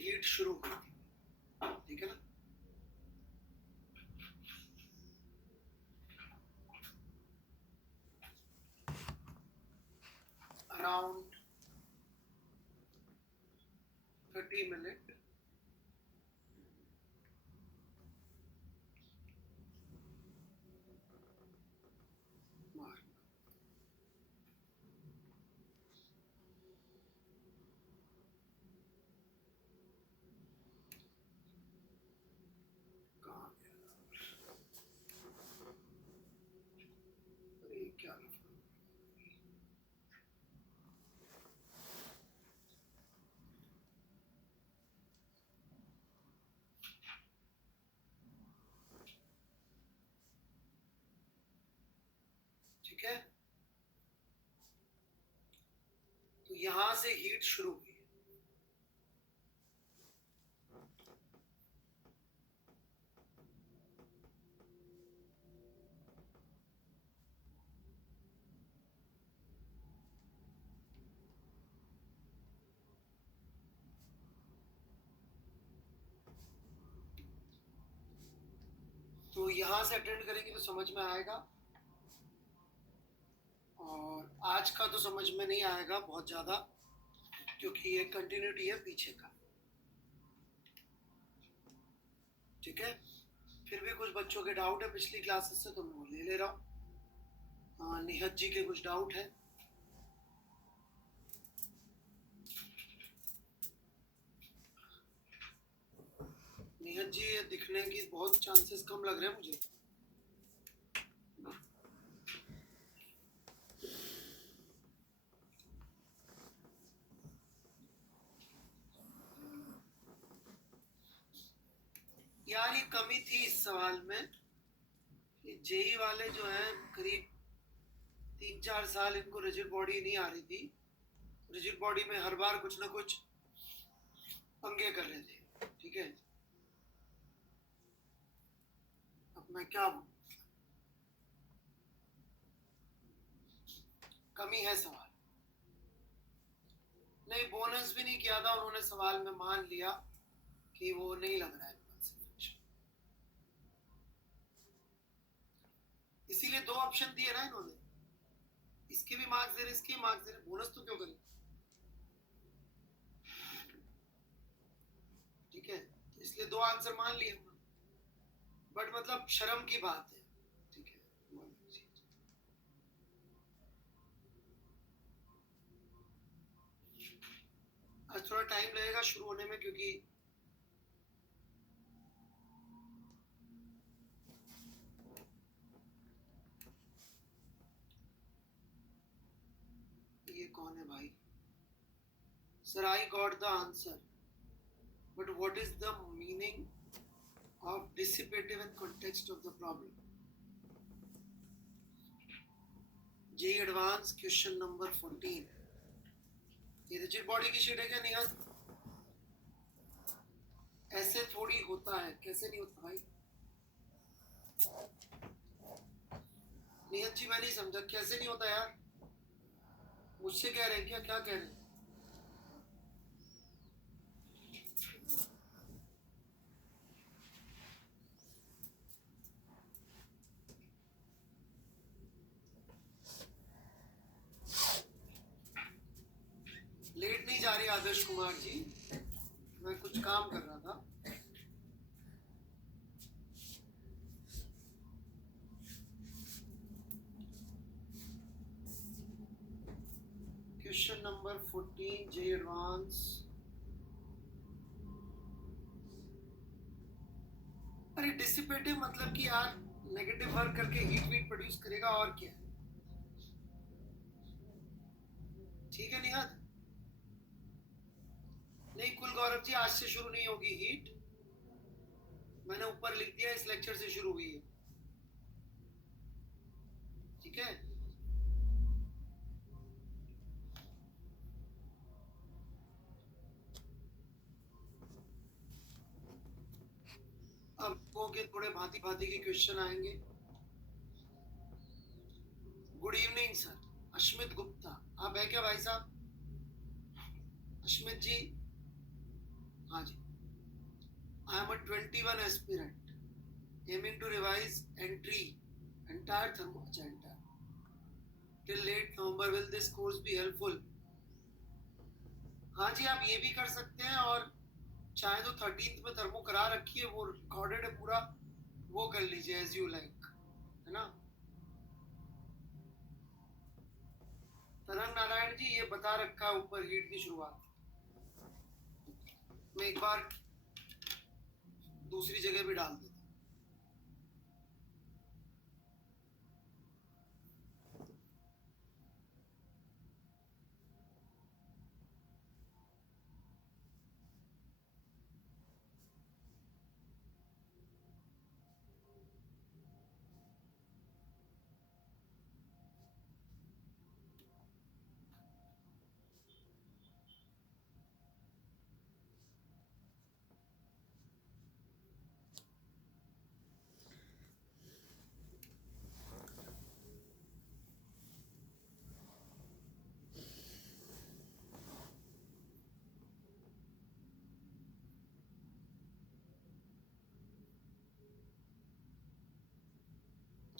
Heat शुरू हुई थी, ठीक है ना। अराउंड 30 मिनट मारना। कहाँ गया? अरे क्या लफड़ा। ठीक है, तो यहां से हीट शुरू हुई। तो यहां से अटेंड करेंगे तो समझ में आएगा, और आज का तो समझ में नहीं आएगा बहुत ज्यादा, क्योंकि ये कंटिन्यूटी है पीछे का। ठीक है, फिर भी कुछ बच्चों के डाउट है पिछली क्लासेस से, तो मैं वो ले ले रहा हूँ। निहत जी के कुछ डाउट है। निहत जी, ये दिखने की बहुत चांसेस कम लग रहे हैं मुझे। यार ये कमी थी इस सवाल में, जेई वाले जो है करीब 3-4 साल इनको रिजिड बॉडी नहीं आ रही थी। रिजिड बॉडी में हर बार कुछ ना कुछ पंगे कर रहे थे। ठीक है, अब मैं क्या बोलूं, कमी है सवाल। नहीं, बोनस भी नहीं किया था उन्होंने, सवाल में मान लिया कि वो नहीं लग रहा है। इसीलिए 2 ऑप्शन दिए ना इन्होंने, इसके भी मार्क्स दे रहे, इसके भी मार्क्स दे रहे, बोनस तो क्यों करें। ठीक है, इसलिए 2 आंसर मान लिए, बट मतलब शर्म की बात है। ठीक है, आज थोड़ा टाइम लगेगा शुरू होने में, क्योंकि ये कौन है भाई। Sir, I got the answer, but what is the meaning of dissipative and context of the problem. JEE Advanced question number 14. ये रिजिड बॉडी की शीट है क्या निहाल? ऐसे थोड़ी होता है, कैसे नहीं होता भाई। निहत जी, मैं नहीं समझा, कैसे नहीं होता यार? मुझसे कह रहे हैं क्या, क्या कह रहे हैं? लेट नहीं जा रही आदर्श कुमार जी, मैं कुछ काम कर रहा था। Question number 14 JEE advance. अरे डिसिपेटिव मतलब कि यार नेगेटिव वर्क करके हीट वीट प्रोड्यूस करेगा, और क्या। ठीक है निहत। नहीं कुल गौरव जी, आज से शुरू नहीं होगी हीट, मैंने ऊपर लिख दिया इस लेक्चर से शुरू हुई है। ठीक है, अब वो के थोड़े भांति भांति के क्वेश्चन आएंगे। Good evening sir, Ashmit Gupta, आप है क्या भाई साहब? अश्मित जी, हाँ जी, I am a 21 aspirant aiming to revise entire thermo agenda till late November. Will this course be helpful? हाँ जी, आप ये भी कर सकते हैं, और चाहे तो 13th में थर्मो करा रखी है, वो रिकॉर्डेड है पूरा, वो कर लीजिए एज यू लाइक, है ना। तरंग नारायण जी, ये बता रखा है ऊपर हीट की शुरुआत। मैं एक बार दूसरी जगह भी डाल देता हूँ।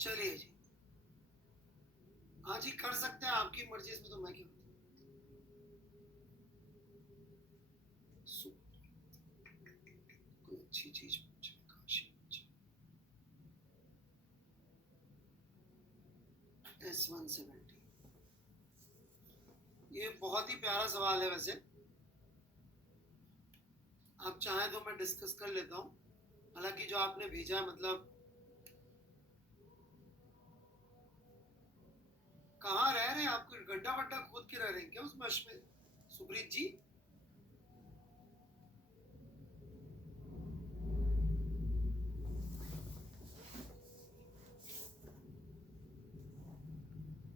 चलिए जी, हाँ जी कर सकते हैं, आपकी मर्जी, इसमें तो मैं क्या। कोई अच्छी चीज पूछे, काशी S170, ये बहुत ही प्यारा सवाल है वैसे। आप चाहें तो मैं डिस्कस कर लेता हूँ। हालांकि जो आपने भेजा है, मतलब कहाँ रह रहे हैं आप? गड्ढा वड्ढा खोद के रह रहे हैं क्या उस मश में, सुप्रीत जी?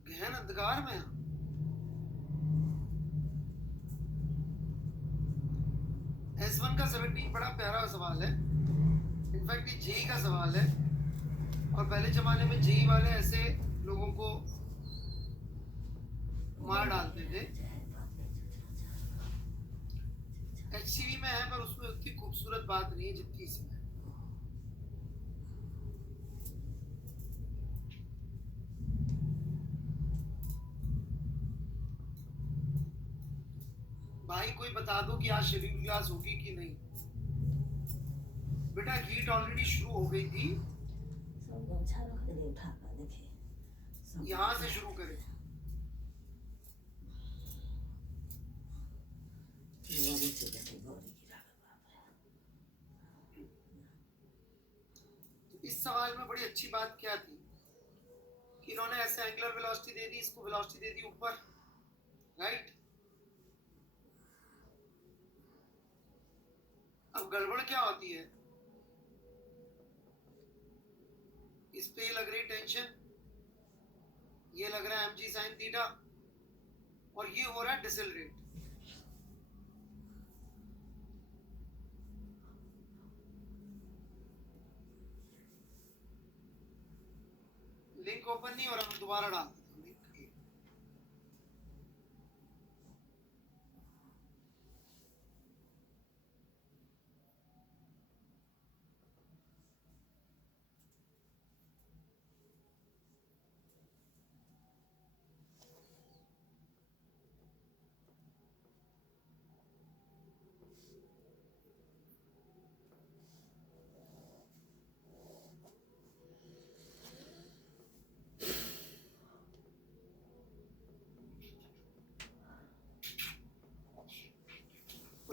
गहन अंधकार में? S1 का 17 बड़ा प्यारा सवाल है। इनफैक्ट ये जेई का सवाल है, और पहले जमाने में जेई वाले ऐसे लोगों को मार डालते थे। HCV में है, पर उसमें उतनी खूबसूरत बात नहीं है जितनी इसमें है। भाई कोई बता दो कि आज शेड्यूल क्लास होगी कि नहीं। बेटा हीट ऑलरेडी शुरू हो गई थी, यहाँ से शुरू करें। इस सवाल में बड़ी अच्छी बात क्या थी कि इन्होंने ऐसे एंगुलर वेलोसिटी दे दी, इसको वेलोसिटी दे दी ऊपर, राइट। अब गड़बड़ क्या होती है, इस पे लग रही टेंशन, ये लग रहा है mg sin थीटा, और ये हो रहा है डिसेलरेट। लिंक ओपन नहीं हो रहा, मैं दोबारा डाल देता हूँ लिंक।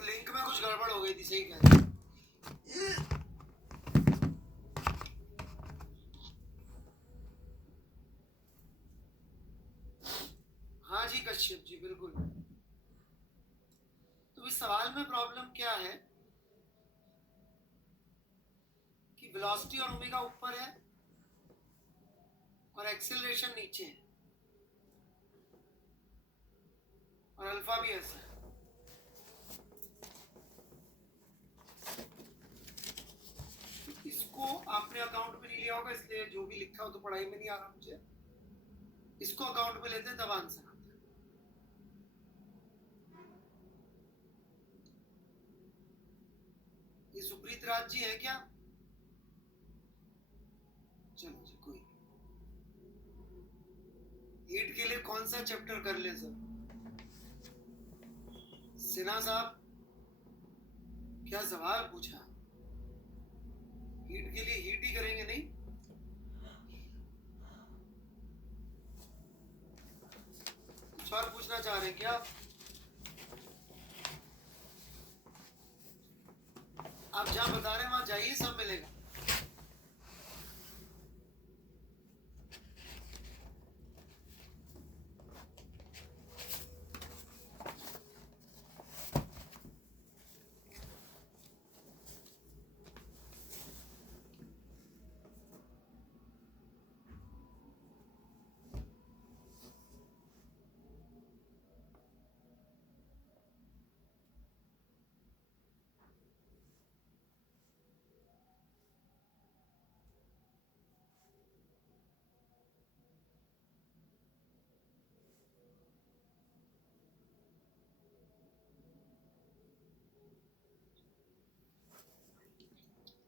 लिंक में कुछ गड़बड़ हो गई थी, सही कह रहे। हाँ जी कश्यप जी, बिल्कुल। तो इस सवाल में प्रॉब्लम क्या है कि वेलोसिटी और ओमेगा ऊपर है और एक्सेलरेशन नीचे है, और अल्फा भी ऐसा है। इसको आपने अकाउंट में नहीं लिया होगा, इसलिए जो भी लिखा हो तो पढ़ाई में नहीं आ रहा मुझे। इसको अकाउंट में लेते हैं, तब आंसर आता है। अमित राज जी है क्या? चलो जी, कोई हीट के लिए कौन सा चैप्टर कर ले सर? सिन्हा साहब, क्या सवाल पूछा? हीट के लिए हीट ही करेंगे नहीं? कुछ और पूछना चाह रहे हैं क्या आप जहां बता रहे हैं वहां जाइए, सब मिलेगा।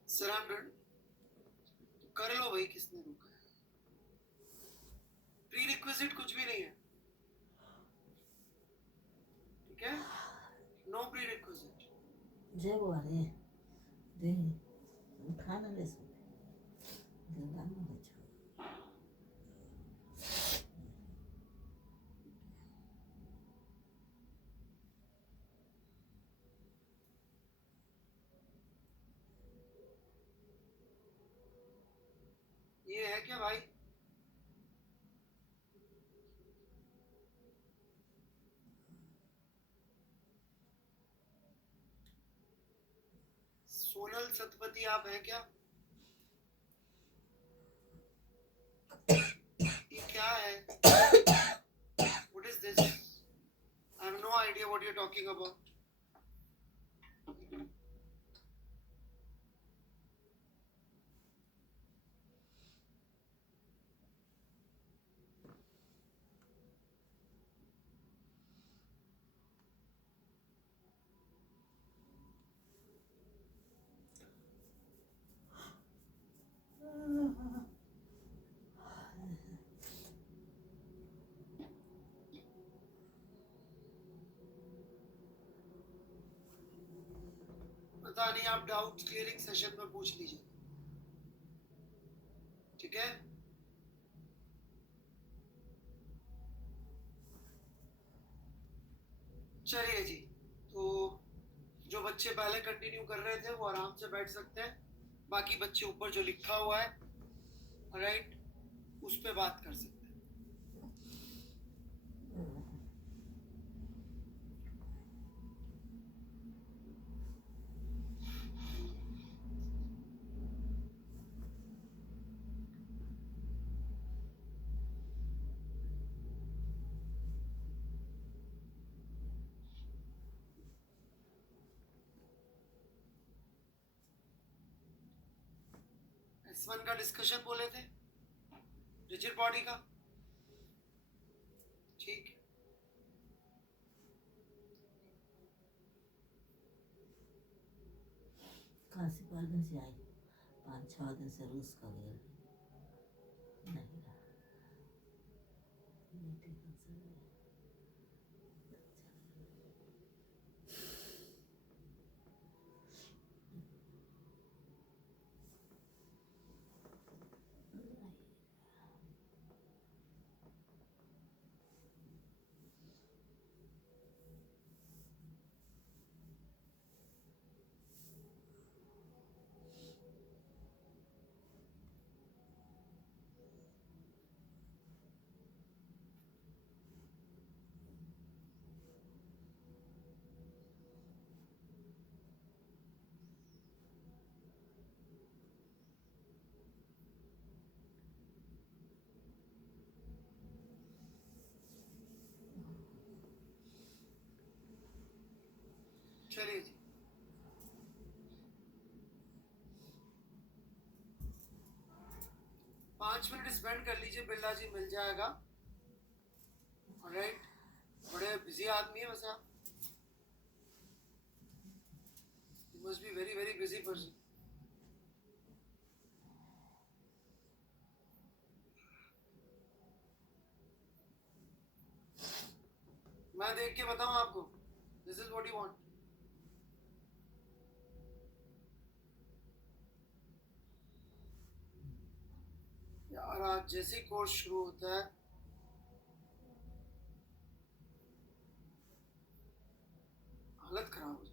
सराउंडेड तो कर लो भाई, किसने रोका है? प्री रिक्विजिट कुछ भी नहीं है, ठीक है? No prerequisite. जय बोले दे उठाना ले सो जिंदा में हो जाओ। ये है क्या भाई? सोनल सतपति आप हैं क्या? ये क्या है? What is this? I have no idea what you're talking about. पता नहीं, आप डाउट क्लियरिंग सेशन में पूछ लीजिए, ठीक है? चलिए जी, तो जो बच्चे पहले कंटिन्यू कर रहे थे वो आराम से बैठ सकते हैं, बाकी बच्चे ऊपर जो लिखा हुआ है राइट उस पे बात कर सकते हैं। S1 का डिस्कशन बोले थे, रिजिड बॉडी का, ठीक है। कहाँ से 5 दिन से आई, 5-6 दिन से रूस का गया नहीं रहा बेटी का सर चलिए जी, पांच मिनट स्पेंड कर लीजिए, बिरला जी मिल जाएगा। राइट, बड़े बिजी आदमी है वैसे आप, you must be very very busy person. मैं देख के बताऊं आपको? This is what you want? यार आज जैसे ही कोर्स शुरू होता है हालत खराब हो जाती है।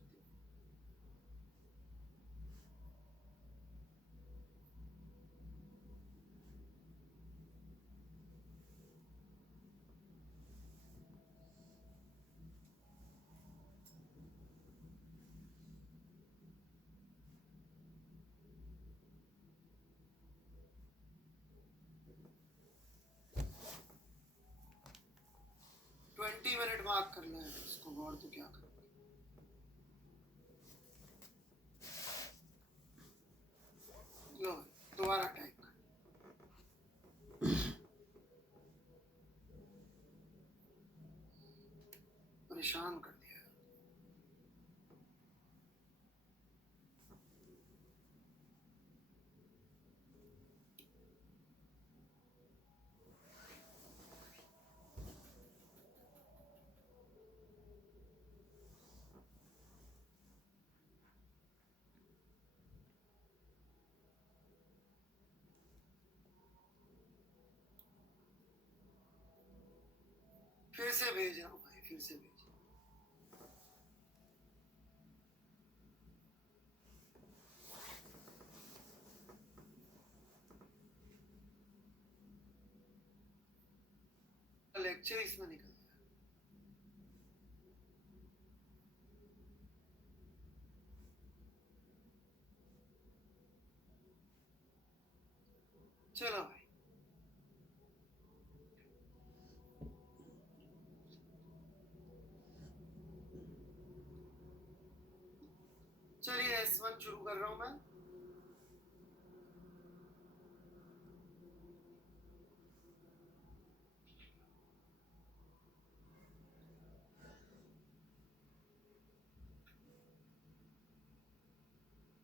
ट्वेंटी मिनट मार्क करना है इसको, और तो क्या करूं। लो दोबारा टाइप कर। परेशान कर दिया। फिर से भेज रहा हूँ भाई, फिर से भेज। लेक्चर इसमें निकल गया। चलो भाई, चलिए S1 शुरू कर रहा हूं मैं।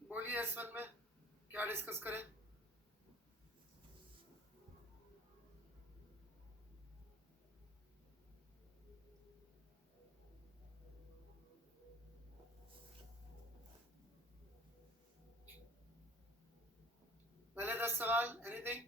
बोलिए S1 में क्या डिस्कस करें? पहले 10 सवाल, एनीथिंग?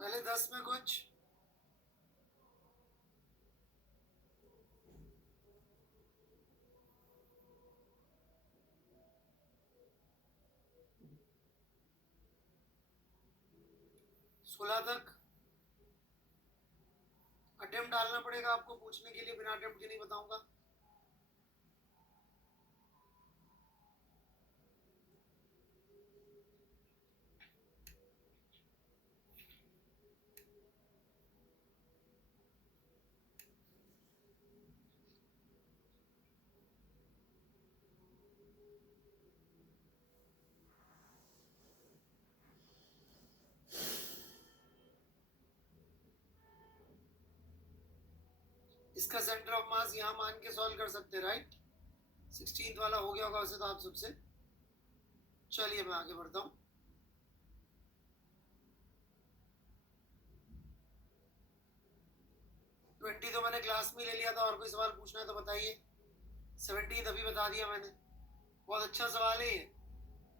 पहले 10 में कुछ? सोलह तक अटेम्प्ट डालना पड़ेगा आपको पूछने के लिए, बिना अटेम्प्ट के नहीं बताऊंगा। इसका सेंटर ऑफ मास यहाँ मान के सॉल्व कर सकते, राइट? 16th वाला हो गया होगा वैसे तो आप सबसे। चलिए मैं आगे बढ़ता हूँ। ट्वेंटी तो मैंने क्लास में ले लिया था, और कोई सवाल पूछना है तो बताइए। 17 अभी बता दिया मैंने। बहुत अच्छा सवाल है ये।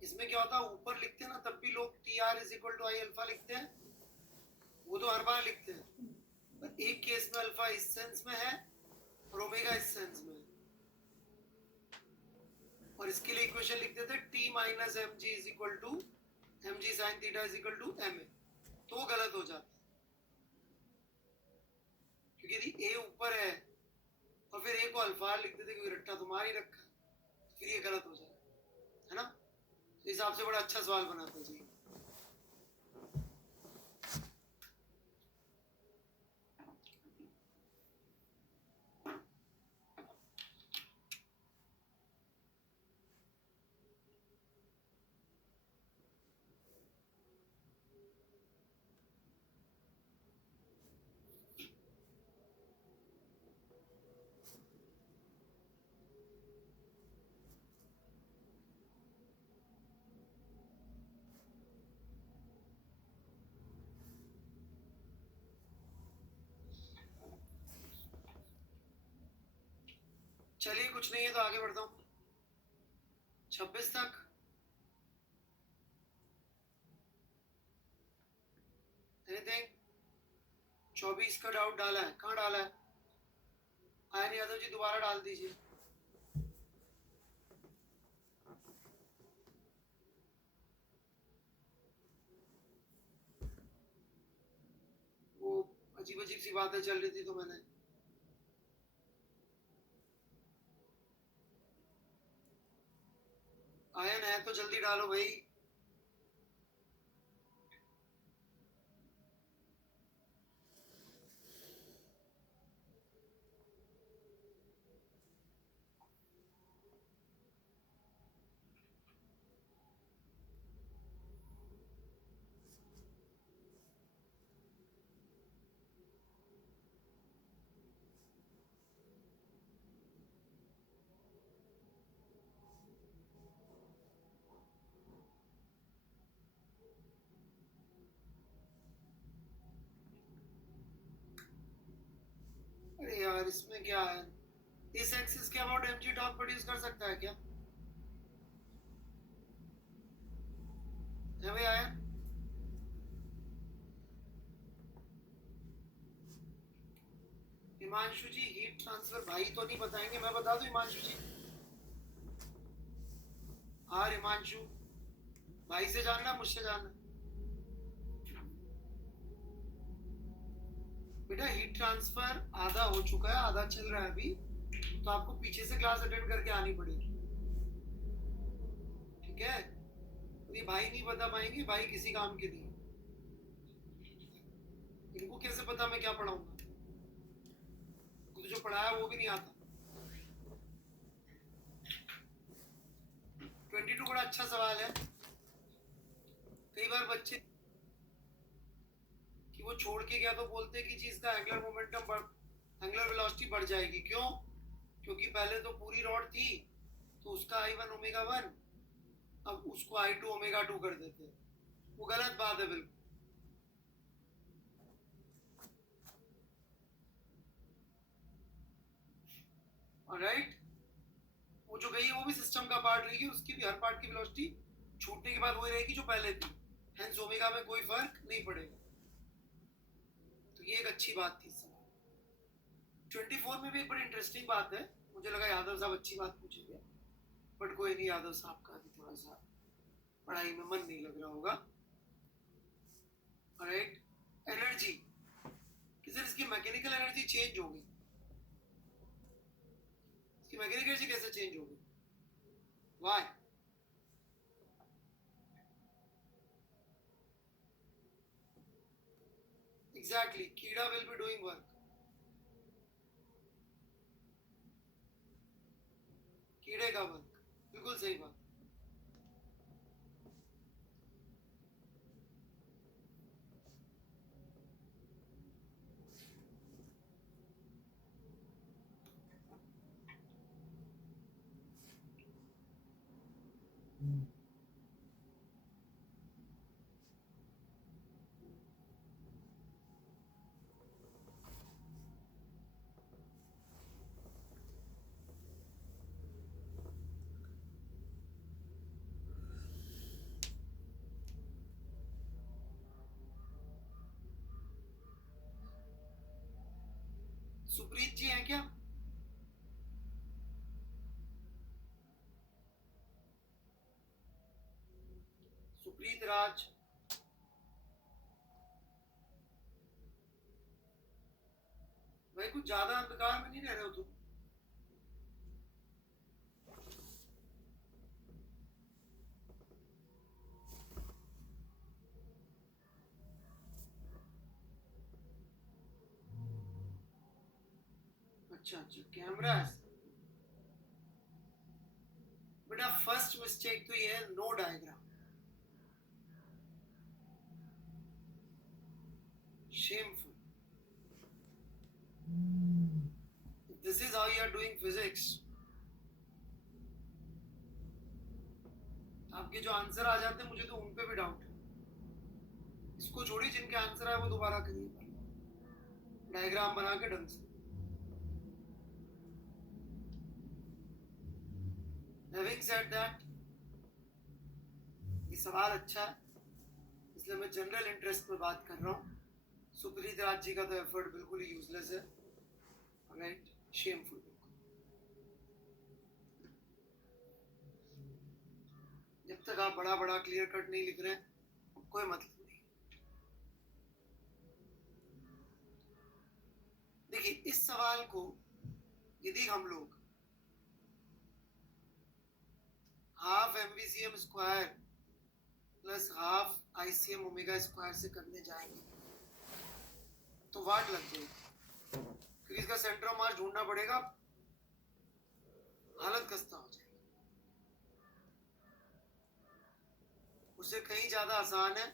इसमें क्या होता है, ऊपर लिखते हैं ना तब भी लोग TR is equal to I alpha लिखते हैं, वो तो हर बार लिखते हैं, पर एक केस में अल्फा इस सेंस में है और ओमेगा इस सेंस में है। और इसके लिए इक्वेशन लिखते थे T minus M G is equal to M G sine theta is equal to M A, तो गलत हो जाता है, क्योंकि यदि ए ऊपर है और फिर ए को अल्फा लिखते थे क्योंकि रट्टा तुम्हारी रखा, फिर ये गलत हो जाएगा, है ना? हिसाब से बड़ा अच्छा सवाल बना था जी। चलिए कुछ नहीं है तो आगे बढ़ता हूँ। 26 तक एनीथिंग? 24 का डाउट डाला है, कहाँ डाला है? आयन यादव जी दोबारा डाल दीजिए। वो अजीब अजीब सी बातें चल रही थी तो मैंने आयन है तो जल्दी डालो भाई। अरे यार इसमें क्या है? इस एक्सिस के अबाउट एमजी टॉर्क प्रोड्यूस कर सकता है क्या? है भाई आयन? हिमांशु जी हीट ट्रांसफर भाई तो नहीं बताएंगे, मैं बता दूं हिमांशु जी? हाँ हिमांशु, भाई से जानना मुझसे जानना? बेटा हीट ट्रांसफर आधा हो चुका है, आधा चल रहा है अभी, तो आपको पीछे से क्लास अटेंड करके आनी पड़ेगी, ठीक है? ये भाई नहीं बता पाएंगे, भाई किसी काम के नहीं। इनको कैसे पता मैं क्या पढ़ाऊंगा? तो जो पढ़ाया वो भी नहीं आता। 22 बड़ा अच्छा सवाल है। कई बार बच्चे कि वो छोड़ के गया तो बोलते हैं कि चीज का एंगुलर मोमेंटम एंगुलर वेलोसिटी बढ़ जाएगी। क्यों? क्योंकि पहले तो पूरी रॉड थी तो उसका I1 ओमेगा 1, अब उसको I2 ओमेगा 2 कर देते हैं। वो गलत बात है बिल्कुल। ऑलराइट, वो जो गई है वो भी सिस्टम का पार्ट रहेगी, उसकी भी हर पार्ट की वेलोसिटी छूटने के बाद वही रहेगी जो पहले थी, हेंस ओमेगा में कोई फर्क नहीं पड़ेगा। तो ये एक अच्छी बात थी। 24 में भी एक बड़ी इंटरेस्टिंग बात है, मुझे लगा यादव साहब अच्छी बात पूछेंगे, बट कोई नहीं, यादव साहब का भी थोड़ा सा पढ़ाई में मन नहीं लग रहा होगा। राइट, एनर्जी कि सर इसकी मैकेनिकल एनर्जी चेंज होगी। इसकी मैकेनिकल एनर्जी कैसे चेंज होगी? व्हाई? एग्जैक्टली, कीड़ा विल बी डूइंग वर्क। कीड़े का वर्क, बिल्कुल सही बात। सुप्रीत जी हैं क्या? सुप्रीत राज, भाई कुछ ज्यादा अंधकार में नहीं रह रहे हो तुम? अच्छा अच्छा, कैमरा है। बेटा फर्स्ट मिस्टेक तो ये है, no diagram. Shameful. This is how you are doing physics. आपके जो आंसर आ जाते हैं मुझे तो उन पे भी डाउट है। इसको छोड़िए, जिनके आंसर आए वो दोबारा करिए, डायग्राम बना के ढंग से। Having said that, ये सवाल अच्छा है, इसलिए मैं जनरल इंटरेस्ट में बात कर रहा हूँ। सुप्रीत राज जी का तो एफर्ट बिल्कुल ही यूजलेस है, राइट, शेमफुल। जब तक आप बड़ा बड़ा क्लियर कट नहीं लिख रहे हैं कोई मतलब नहीं। देखिए इस सवाल को यदि हम लोग half MVCM square plus half ICM omega square से करने जाएंगे तो वाट लग जाएगी, क्योंकि इसका सेंटर ऑफ मास ढूंढना पड़ेगा, हालत खस्ता हो जाएगी। उससे कहीं ज्यादा आसान है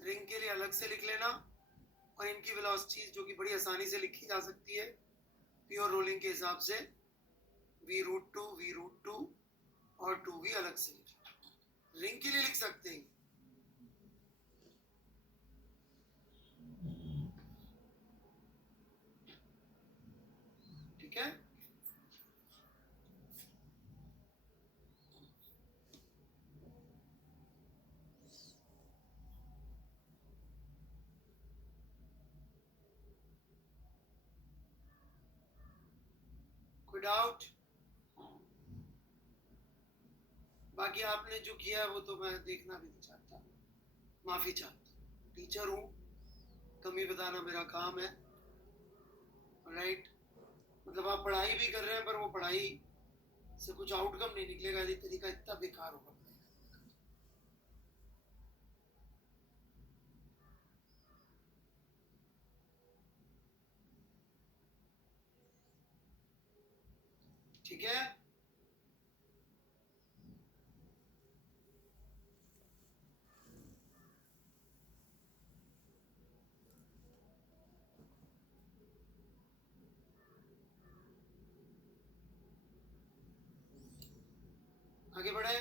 रिंग के लिए अलग से लिख लेना, और इनकी वेलोसिटी जो कि बड़ी आसानी से लिखी जा सकती है प्योर रोलिंग के हिसाब से, v√2 और 2v अलग से लिख, रिंग के लिए लिख सकते हैं। ठीक है, कोई डाउट? बाकी आपने जो किया है वो तो मैं देखना भी नहीं चाहता, माफी चाहता। टीचर हूँ, कमी बताना मेरा काम है, राइट। मतलब आप पढ़ाई भी कर रहे हैं पर वो पढ़ाई से कुछ आउटकम नहीं निकलेगा यदि तरीका इतना बेकार होगा। ठीक है, आगे बढ़े।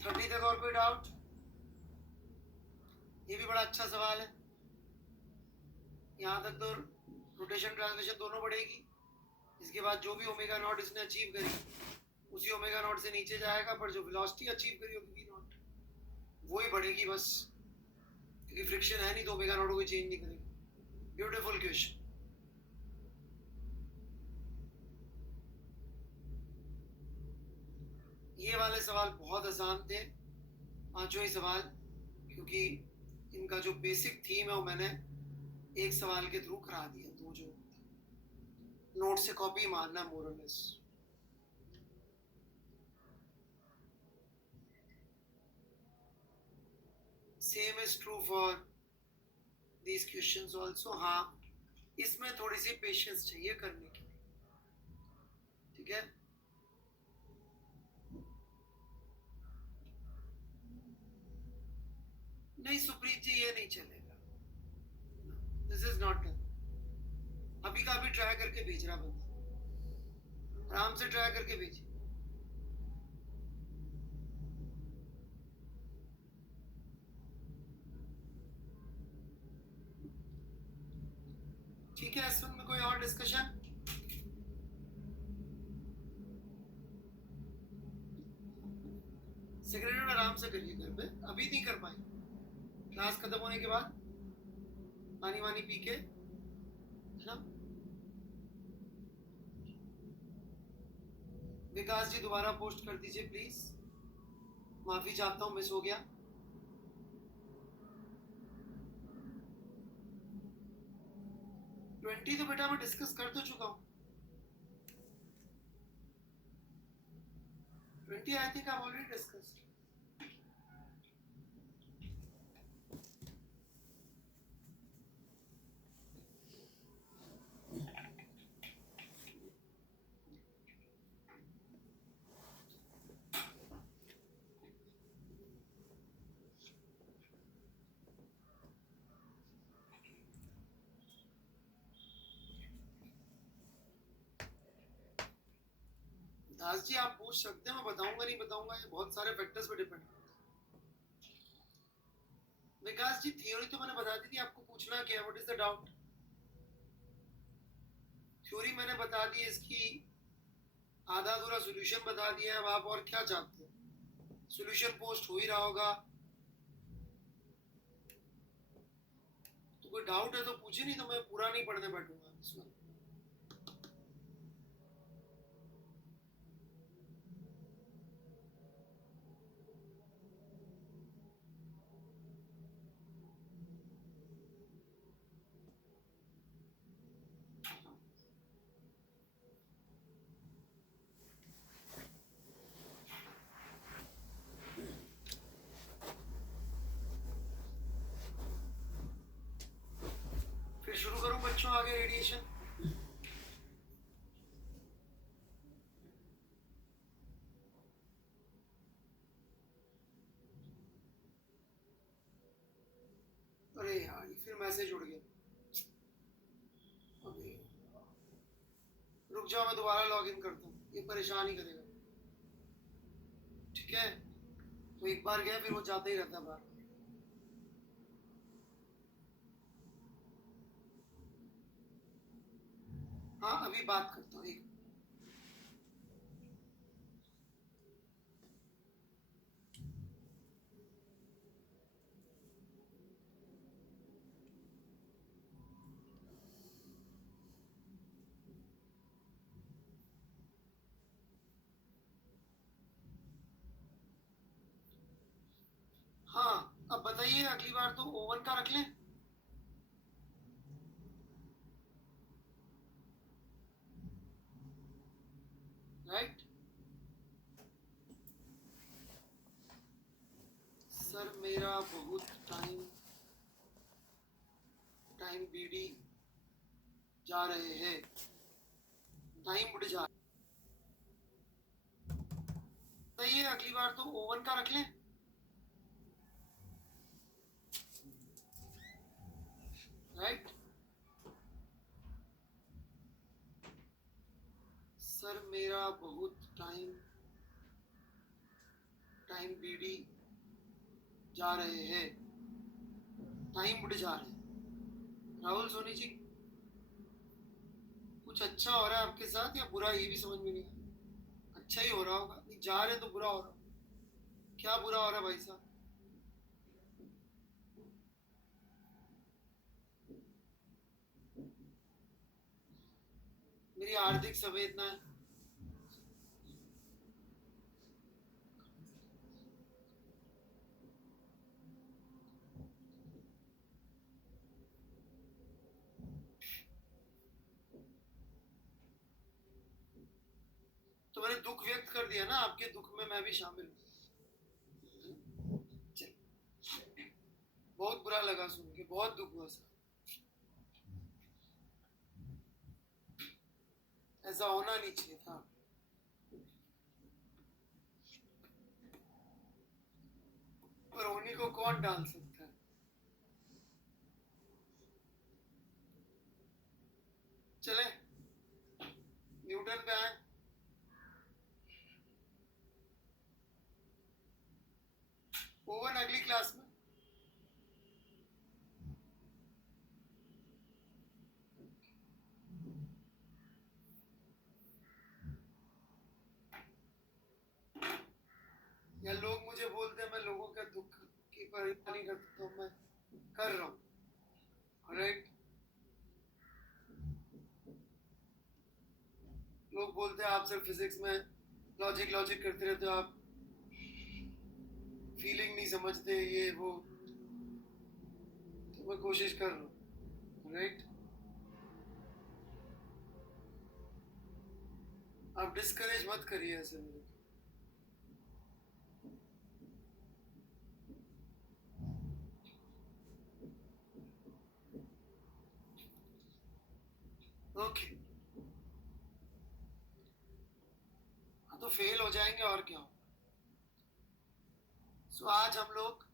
थर्टी तक और कोई डाउट? ये भी बड़ा अच्छा सवाल है। यहाँ तक तो रोटेशन ट्रांसलेशन दोनों बढ़ेगी। इसके बाद जो भी ओमेगा नॉट इसने अचीव करी उसी ओमेगा नॉट से नीचे जाएगा, पर जो वेलोसिटी अचीव करी होगी वी नॉट वो ही बढ़ेगी बस, क्योंकि फ्रिक्शन है नहीं तो ओमेगा नॉट को चेंज नहीं करेगा। Beautiful question. ये वाले सवाल बहुत आसान थे, पांचों ही सवाल, क्योंकि इनका जो बेसिक थीम है वो मैंने एक सवाल के थ्रू करा दिया। तो जो नोट से कॉपी मारना मोर और less. Same is true for these questions also. हाँ, इसमें थोड़ी सी पेशेंस चाहिए करने के लिए, ठीक है। नहीं सुप्रीत जी, ये नहीं चलेगा, दिस इज नॉट डन। अभी का अभी ट्राई करके भेज रहा बंदा, आराम से ट्राई करके भेजिए। ठीक है, इस में कोई और डिस्कशन? सेक्रेटरी आराम से करिए घर पे, अभी नहीं कर पाएंगे, क्लास खत्म होने के बाद पानी वानी पी के, है ना। विकास जी दोबारा पोस्ट कर दीजिए प्लीज, माफी चाहता हूँ मिस हो गया। ट्वेंटी तो बेटा मैं डिस्कस कर तो चुका हूँ, 20 जी, I think I've already discussed. Das ji आप पूछ सकते हैं, मैं बताऊंगा नहीं बताऊंगा, ये बहुत सारे फैक्टर्स पे डिपेंड करता है। विकास जी थ्योरी तो मैंने बता दी थी, आपको पूछना क्या है, what is the doubt? Theory मैंने बता दी, इसकी आधा अधूरा सॉल्यूशन बता दिया है। अब आप और क्या चाहते हैं? सॉल्यूशन पोस्ट हो ही रहा होगा, तो कोई डाउट है तो पूछे, नहीं तो मैं पूरा नहीं पढ़ने बैठूंगा इसमें। फिर शुरू करूं बच्चों आगे रेडिएशन? अरे यार ये फिर मैसेज उड़ गया। अबे रुक जाओ, मैं दोबारा लॉग इन करता हूँ, ये परेशान ही करेगा। ठीक है, तो एक बार गया फिर वो जाता ही रहता है बार। हाँ अभी बात करता हूँ एक। हाँ अब बताइए, अगली बार तो ओवन का रख लें। राइट सर, मेरा बहुत टाइम बीडी जा रहे हैं, टाइम उड़ जा। बताइए अगली बार तो ओवन का रख लें। राइट सर, मेरा बहुत टाइम बीडी जा रहे हैं, टाइम उड़ जा रहे हैं। राहुल सोनी जी, कुछ अच्छा हो रहा है आपके साथ या बुरा, ये भी समझ में नहीं आया। अच्छा ही हो रहा होगा, नहीं जा रहे तो बुरा हो रहा। क्या बुरा हो रहा है भाई साहब? मेरी आर्थिक संवेदना है। तो मैंने दुख व्यक्त कर दिया ना, आपके दुख में मैं भी शामिल हूँ। बहुत बुरा लगा सुन के, बहुत दुख हुआ सर। ऐसा होना नहीं चाहिए था। पर उन्हीं को कौन डाल सकता है? चले न्यूटन पे आए। ओवन अगली क्लास में। या लोग मुझे बोलते हैं मैं लोगों का दुख की परवाह नहीं करता, तो मैं कर रहा हूँ। राइट, लोग बोलते हैं आप सिर्फ फिजिक्स में लॉजिक करते रहते हो, आप फीलिंग नहीं समझते, ये वो। तो मैं कोशिश कर रहा हूँ। राइट, आप डिस्करेज मत करिए ऐसे मेरे को। फेल हो जाएंगे और क्या होगा। सो आज हम लोग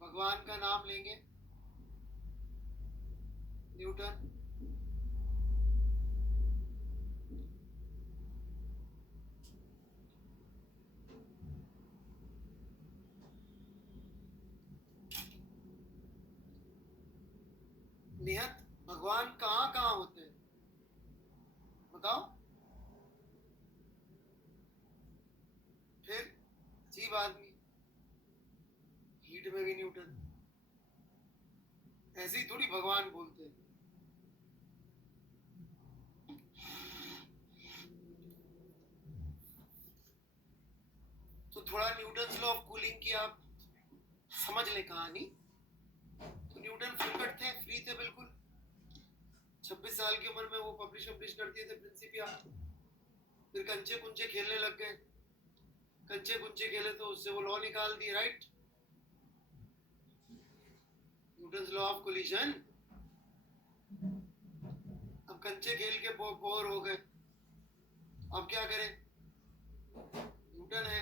भगवान का नाम लेंगे, न्यूटन। निहत, भगवान कहाँ कहाँ होते हैं बताओ। फिर अजीब आदमी, हीट में भी न्यूटन, ऐसे ही थोड़ी भगवान बोलते हैं। तो थोड़ा न्यूटन लॉ ऑफ कूलिंग की आप समझ लें कहानी। तो न्यूटन फुकट थे, फ्री थे बिल्कुल। 26 साल की उम्र में वो पब्लिश कर दिए थे प्रिंसिपिया। फिर कंचे कुंचे खेलने लग गए। कंचे कुंचे खेले तो उससे वो लॉ निकाल दिए, right, Newton law of collision. अब कंचे खेल के बोर हो गए, अब क्या करें। न्यूटन है,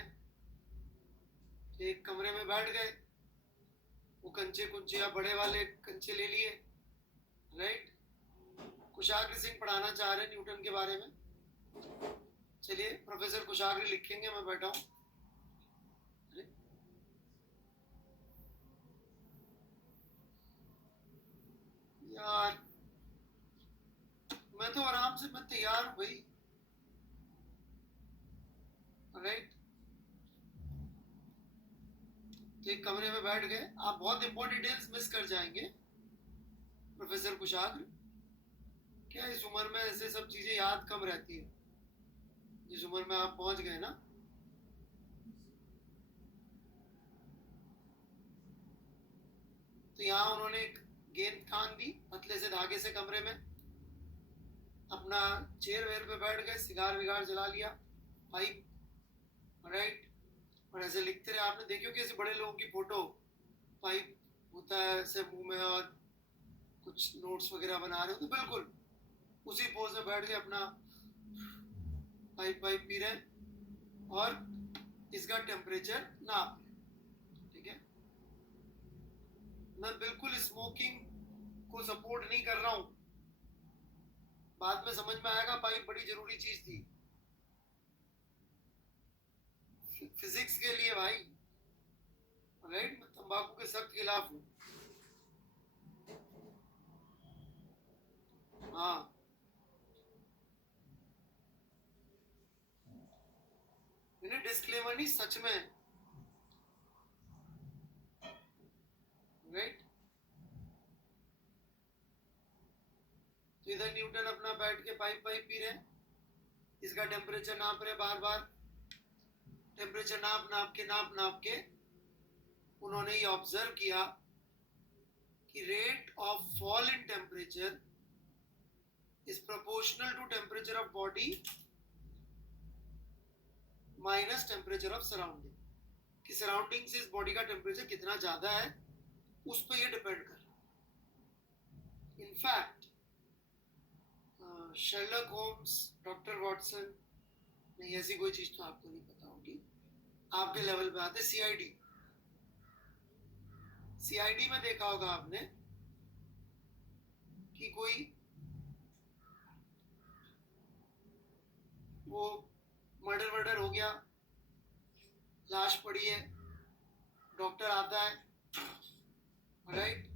एक कमरे में बैठ गए, वो कंचे कुंचे या बड़े वाले कंचे ले लिए, राइट। कुशाग्र सिंह पढ़ाना चाह रहे न्यूटन के बारे में। चलिए प्रोफेसर कुशाग्र लिखेंगे, मैं बैठा हूं। यार मैं तो आराम से, मैं तैयार हूं भाई, राइट। तो एक कमरे में बैठ गए, आप बहुत इंपॉर्टेंट डिटेल्स मिस कर जाएंगे। प्रोफेसर कुशाग्र, क्या इस उम्र में ऐसे सब चीजें याद कम रहती है, जिस उम्र में आप पहुंच गए ना। तो यहाँ उन्होंने एक गेंद तान दी पतले से धागे से कमरे में, अपना चेयर वेयर पे बैठ गए, सिगार विगार जला लिया, पाइप, राइट। और ऐसे लिखते रहे। आपने देखियो कि ऐसे बड़े लोगों की फोटो, पाइप होता है ऐसे मुंह में और कुछ नोट्स वगैरह बना रहे हो, तो बिल्कुल उसी पोज में बैठ के अपना पाइप पाइप पी रहे और इसका टेम्परेचर नाप रहे, ठीक है। मैं बिल्कुल स्मोकिंग को सपोर्ट नहीं कर रहा हूं, बाद में समझ में आएगा पाइप बड़ी जरूरी चीज थी फिजिक्स के लिए भाई, राइट। मैं तंबाकू के सख्त खिलाफ हूं। हाँ, मैंने डिस्क्लेमर नहीं, सच में, राइट। तो इधर न्यूटन अपना बैठ के पाइप पाइप पी रहे हैं, इसका टेम्परेचर नाप रहे बार बार। टेम्परेचर नाप के उन्होंने ये ऑब्जर्व किया कि rate of fall in temperature is proportional to temperature of body minus temperature of surrounding, कि सराउंडिंग से इस बॉडी का टेम्परेचर कितना ज्यादा है उस पर ये डिपेंड कर रहा है। In fact Sherlock Holmes, doctor Watson, नहीं ऐसी कोई चीज तो आपको नहीं पता होगी, आपके लेवल पे आते। सीआईडी, सीआईडी में देखा होगा आपने कि कोई वो मर्डर हो गया, लाश पड़ी है, डॉक्टर आता है, राइट,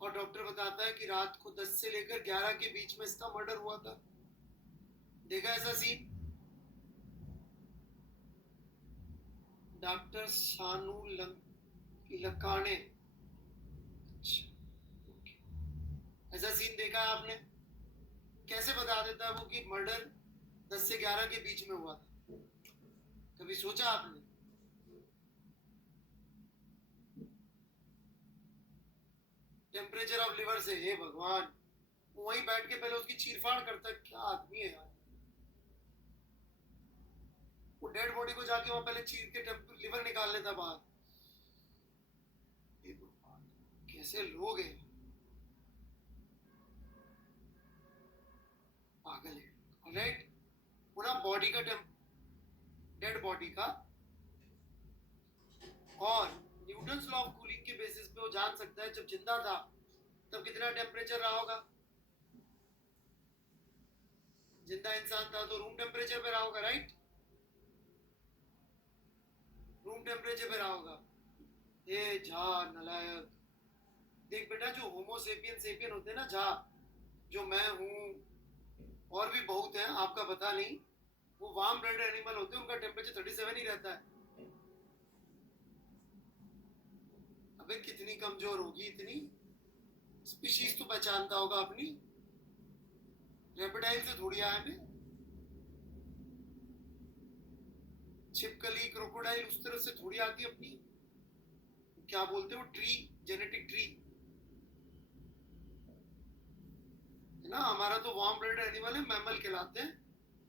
और डॉक्टर बताता है कि रात को 10 से लेकर 11 के बीच में इसका मर्डर हुआ था। देखा ऐसा सीन? डॉक्टर शानू लकाने, ऐसा सीन देखा है आपने? कैसे बता देता है वो कि मर्डर 10 से 11 के बीच में हुआ था? कभी सोचा आपने? टेम्परेचर ऑफ लिवर से, हे भगवान, वहीं बैठ के पहले उसकी चीरफाड़ करता है। क्या आदमी है यार, वो डेड बॉडी को जाके वहां पहले चीर के लिवर निकाल लेता बाहर। कैसे लोग हैं, पागल है, राइट। पूरा बॉडी का डेड बॉडी का, और न्यूटन्स लॉ ऑफ कूलिंग के बेसिस पे वो जान सकता है जब जिंदा था तब कितना टेम्परेचर रहा होगा। जिंदा इंसान था तो रूम टेम्परेचर पे रहा होगा, राइट? रूम टेम्परेचर पे रहा होगा। ये झा नलायक, देख बेटा, जो होमो सेपियन सेपियन होते हैं ना झा, जो मैं हूं और भी बहुत हैं, आपका पता नहीं, वो वार्म ब्लड एनिमल होते हैं, उनका टेम्परेचर 37 ही रहता है। अबे कितनी कमजोर होगी इतनी स्पीशीज, तो पहचानता होगा अपनी, रेप्टाइल से थोड़ी आया मैं, छिपकली क्रोकोडाइल उस तरह से थोड़ी आती है अपनी, क्या बोलते हैं वो, ट्री, जेनेटिक ट्री है ना। हमारा तो वार्म ब्लड एनिमल है, मैमल कहलाते हैं,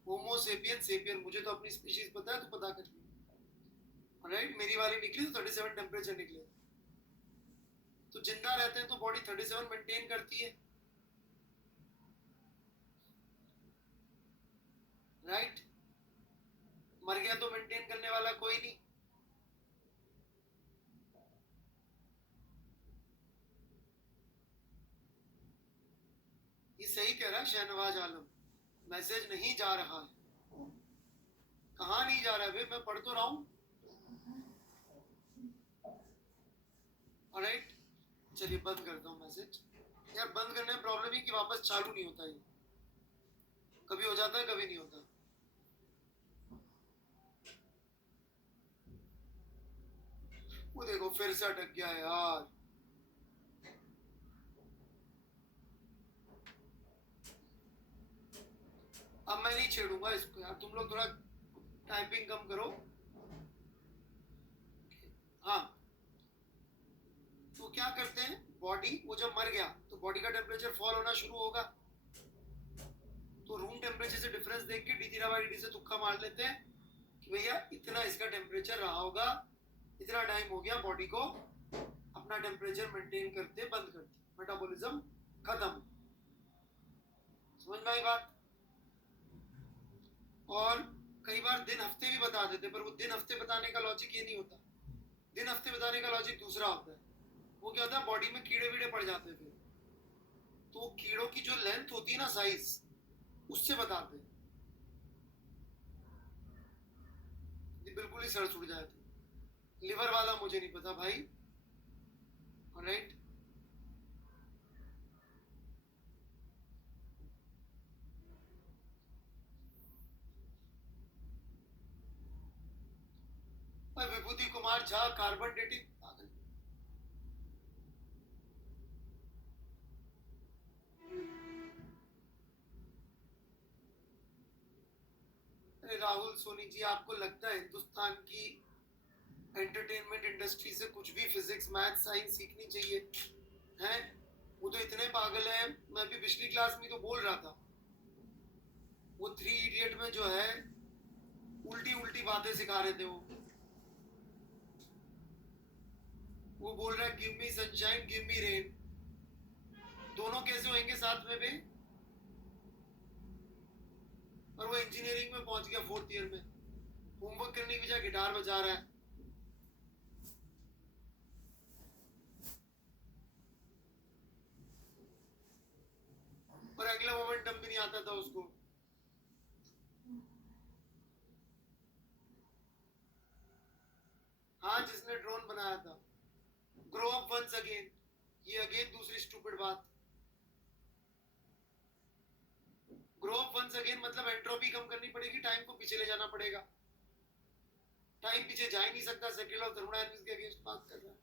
होमो सेपियन सेपियन। मुझे तो अपनी स्पीशीज पता है, तो पता कर लिया, राइट? मेरी वाली निकली तो 37 टेम्परेचर निकले। तो जिंदा रहते हैं तो बॉडी 37 मेंटेन करती है, राइट? मर गया तो मेंटेन करने वाला कोई नहीं। ये सही कह रहा है शहनवाज आलम, मैसेज नहीं जा रहा है। कहाँ नहीं जा रहा है भाई, मैं पढ़ तो रहा हूँ, राइट? चलिए बंद करता हूँ मैसेज। यार बंद करने में प्रॉब्लम है कि वापस चालू नहीं होता, ये कभी हो जाता है कभी नहीं होता। वो देखो फिर से अटक गया है यार। अब मैं नहीं छेड़ूंगा इसको यार, तुम लोग थोड़ा टाइपिंग कम करो। हाँ, तो क्या करते हैं, बॉडी वो जब मर गया तो बॉडी का टेम्परेचर फॉल होना शुरू होगा, तो रूम टेम्परेचर से डिफरेंस देख के डी से तुक्का मार लेते हैं कि भैया इतना इसका टेम्परेचर रहा होगा, इतना टाइम हो गया बॉडी को अपना टेम्परेचर मेंटेन करते बंद करते, मेटाबॉलिज्म खत्म। समझ में आई बात? और कई बार दिन हफ्ते भी बता देते, पर वो दिन हफ्ते बताने का लॉजिक ये नहीं होता। दिन हफ्ते बताने का लॉजिक दूसरा होता है। वो क्या होता है, बॉडी में कीड़े वीड़े पड़ जाते थे, तो कीड़ों की जो लेंथ होती है ना, साइज, उससे बताते हैं। बिल्कुल ही सर उड़ जाए थे। लिवर वाला मुझे नहीं पता भाई, राइट? विभूति कुमार झा कार्बन डेटिंग, राहुल सोनी जी, आपको लगता है हिंदुस्तान की एंटरटेनमेंट इंडस्ट्री से कुछ भी फिजिक्स मैथ साइंस सीखनी चाहिए हैं? वो तो इतने पागल हैं, मैं भी पिछली क्लास में तो बोल रहा था, वो 3 इडियट में जो है उल्टी उल्टी बातें सिखा रहे थे। वो बोल रहा है गिव मी सनशाइन गिव मी रेन, दोनों कैसे होंगे साथ में बे? और वो इंजीनियरिंग में पहुंच गया 4th ईयर में, होमवर्क करने की बजाय गिटार बजा रहा है। और एंगुलर मोमेंटम भी नहीं आता था उसको। हाँ, जिसने ड्रोन बनाया था। ग्रो अप वंस अगेन, ये अगेन दूसरी स्टूपिड बात। ग्रो अप वंस अगेन मतलब एंट्रोपी कम करनी पड़ेगी, टाइम को पीछे ले जाना पड़ेगा। टाइम पीछे जा ही नहीं सकता, सेकेंड ऑफ थर्मोडायनामिक्स के अगेंस्ट बात कर रहा है।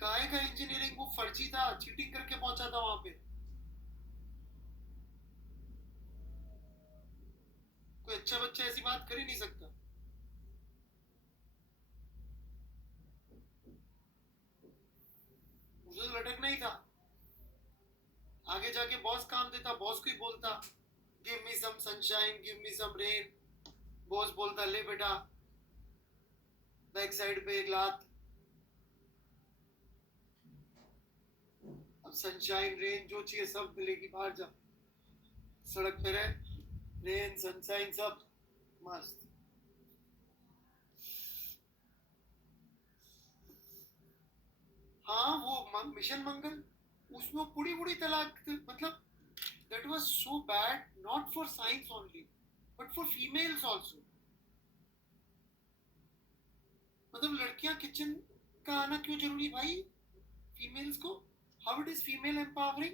काहे का इंजीनियरिंग, वो फर्जी था, चीटिंग करके पहुंचा था वहां पे। कोई अच्छा बच्चा ऐसी बात कर ही नहीं सकता। मुझे तो लटकना ही था, आगे जाके बॉस काम देता, बॉस को ही बोलता give me some sunshine give me some rain, boss बोलता ले बेटा बैक साइड पे एक लात। अब सनशाइन रेन जो चाहिए सब मिलेगी, बाहर जा सड़क पे रहे, रेन सनशाइन सब मस्त। हाँ वो मिशन मंगल, उसमें पूरी पूरी तलाक, मतलब that was so bad, not for science only but for females also। मतलब लड़कियां किचन का आना क्यों जरूरी भाई फीमेल्स को? How it is female empowering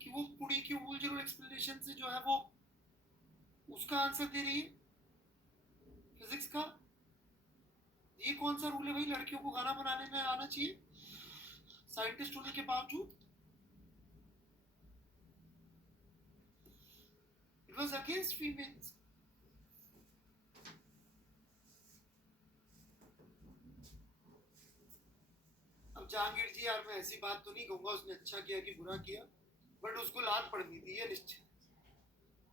कि वो पूरी की वो जरूर एक्सप्लेनेशन से जो है वो उसका आंसर दे रही है फिजिक्स का। ये कौन सा रूल है भाई, लड़कियों को खाना बनाने में आना चाहिए साइंटिस्ट होने के बावजूद? It was against females. अब जहांगीर जी यार मैं ऐसी बात तो नहीं कहूंगा उसने अच्छा किया कि बुरा किया, बट उसको लात पड़नी थी ये निश्चित।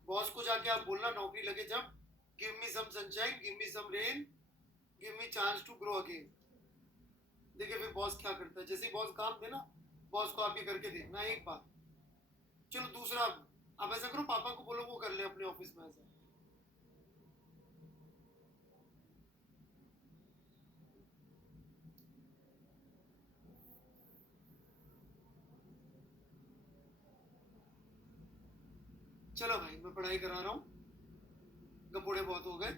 बॉस को जाके आप बोलना नौकरी लगे जब, give me some sunshine, give me some rain, give me chance to grow again. देखिए फिर बॉस क्या करता है, जैसे ही बॉस काम देना बॉस को आप ये करके देखना एक बार। चलो दूसरा, आप ऐसा करो पापा को बोलो वो कर ले अपने ऑफिस में ऐसा। चलो भाई मैं पढ़ाई करा रहा हूँ, गपोड़े बहुत हो गए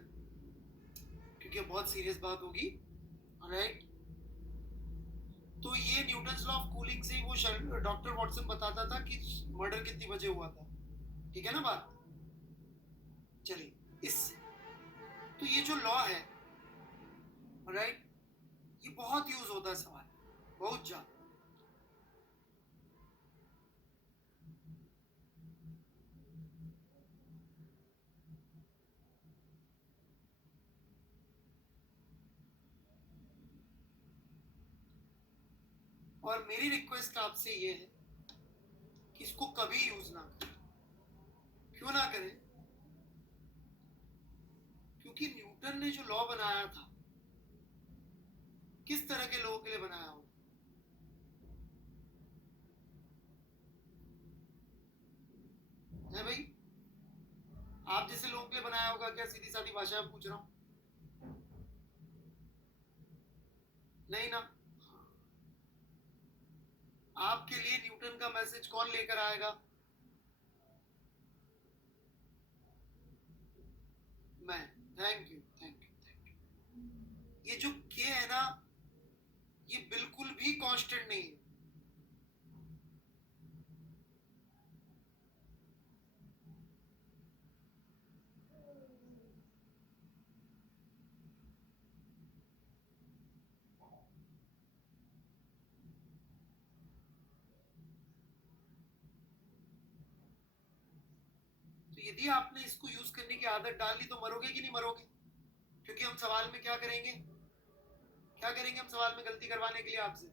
क्योंकि बहुत सीरियस बात होगी। राइट, तो ये न्यूटन्स लॉ ऑफ कूलिंग से वो डॉक्टर वॉटसन बताता था कि मर्डर कितनी बजे हुआ था, ठीक है ना बात? चलिए इस, तो ये जो लॉ है राइट, ये बहुत यूज होता है सवाल, बहुत ज्यादा। और मेरी रिक्वेस्ट आपसे ये है कि इसको कभी यूज ना करें। क्यों ना करें? क्योंकि न्यूटन ने जो लॉ बनाया था किस तरह के लोगों के लिए बनाया हो? है भाई, आप जैसे लोगों के लिए बनाया होगा क्या? सीधी सादी भाषा में पूछ रहा हूं, नहीं ना? आपके लिए न्यूटन का मैसेज कौन लेकर आएगा? मैं। Thank you thank you thank you. ये जो के है ना, ये बिल्कुल भी कांस्टेंट नहीं है। तो यदि आपने इसको यूज करने की आदत डाल ली तो मरोगे कि नहीं मरोगे? क्योंकि हम सवाल में क्या करेंगे, क्या करेंगे हम सवाल में गलती करवाने के लिए आपसे?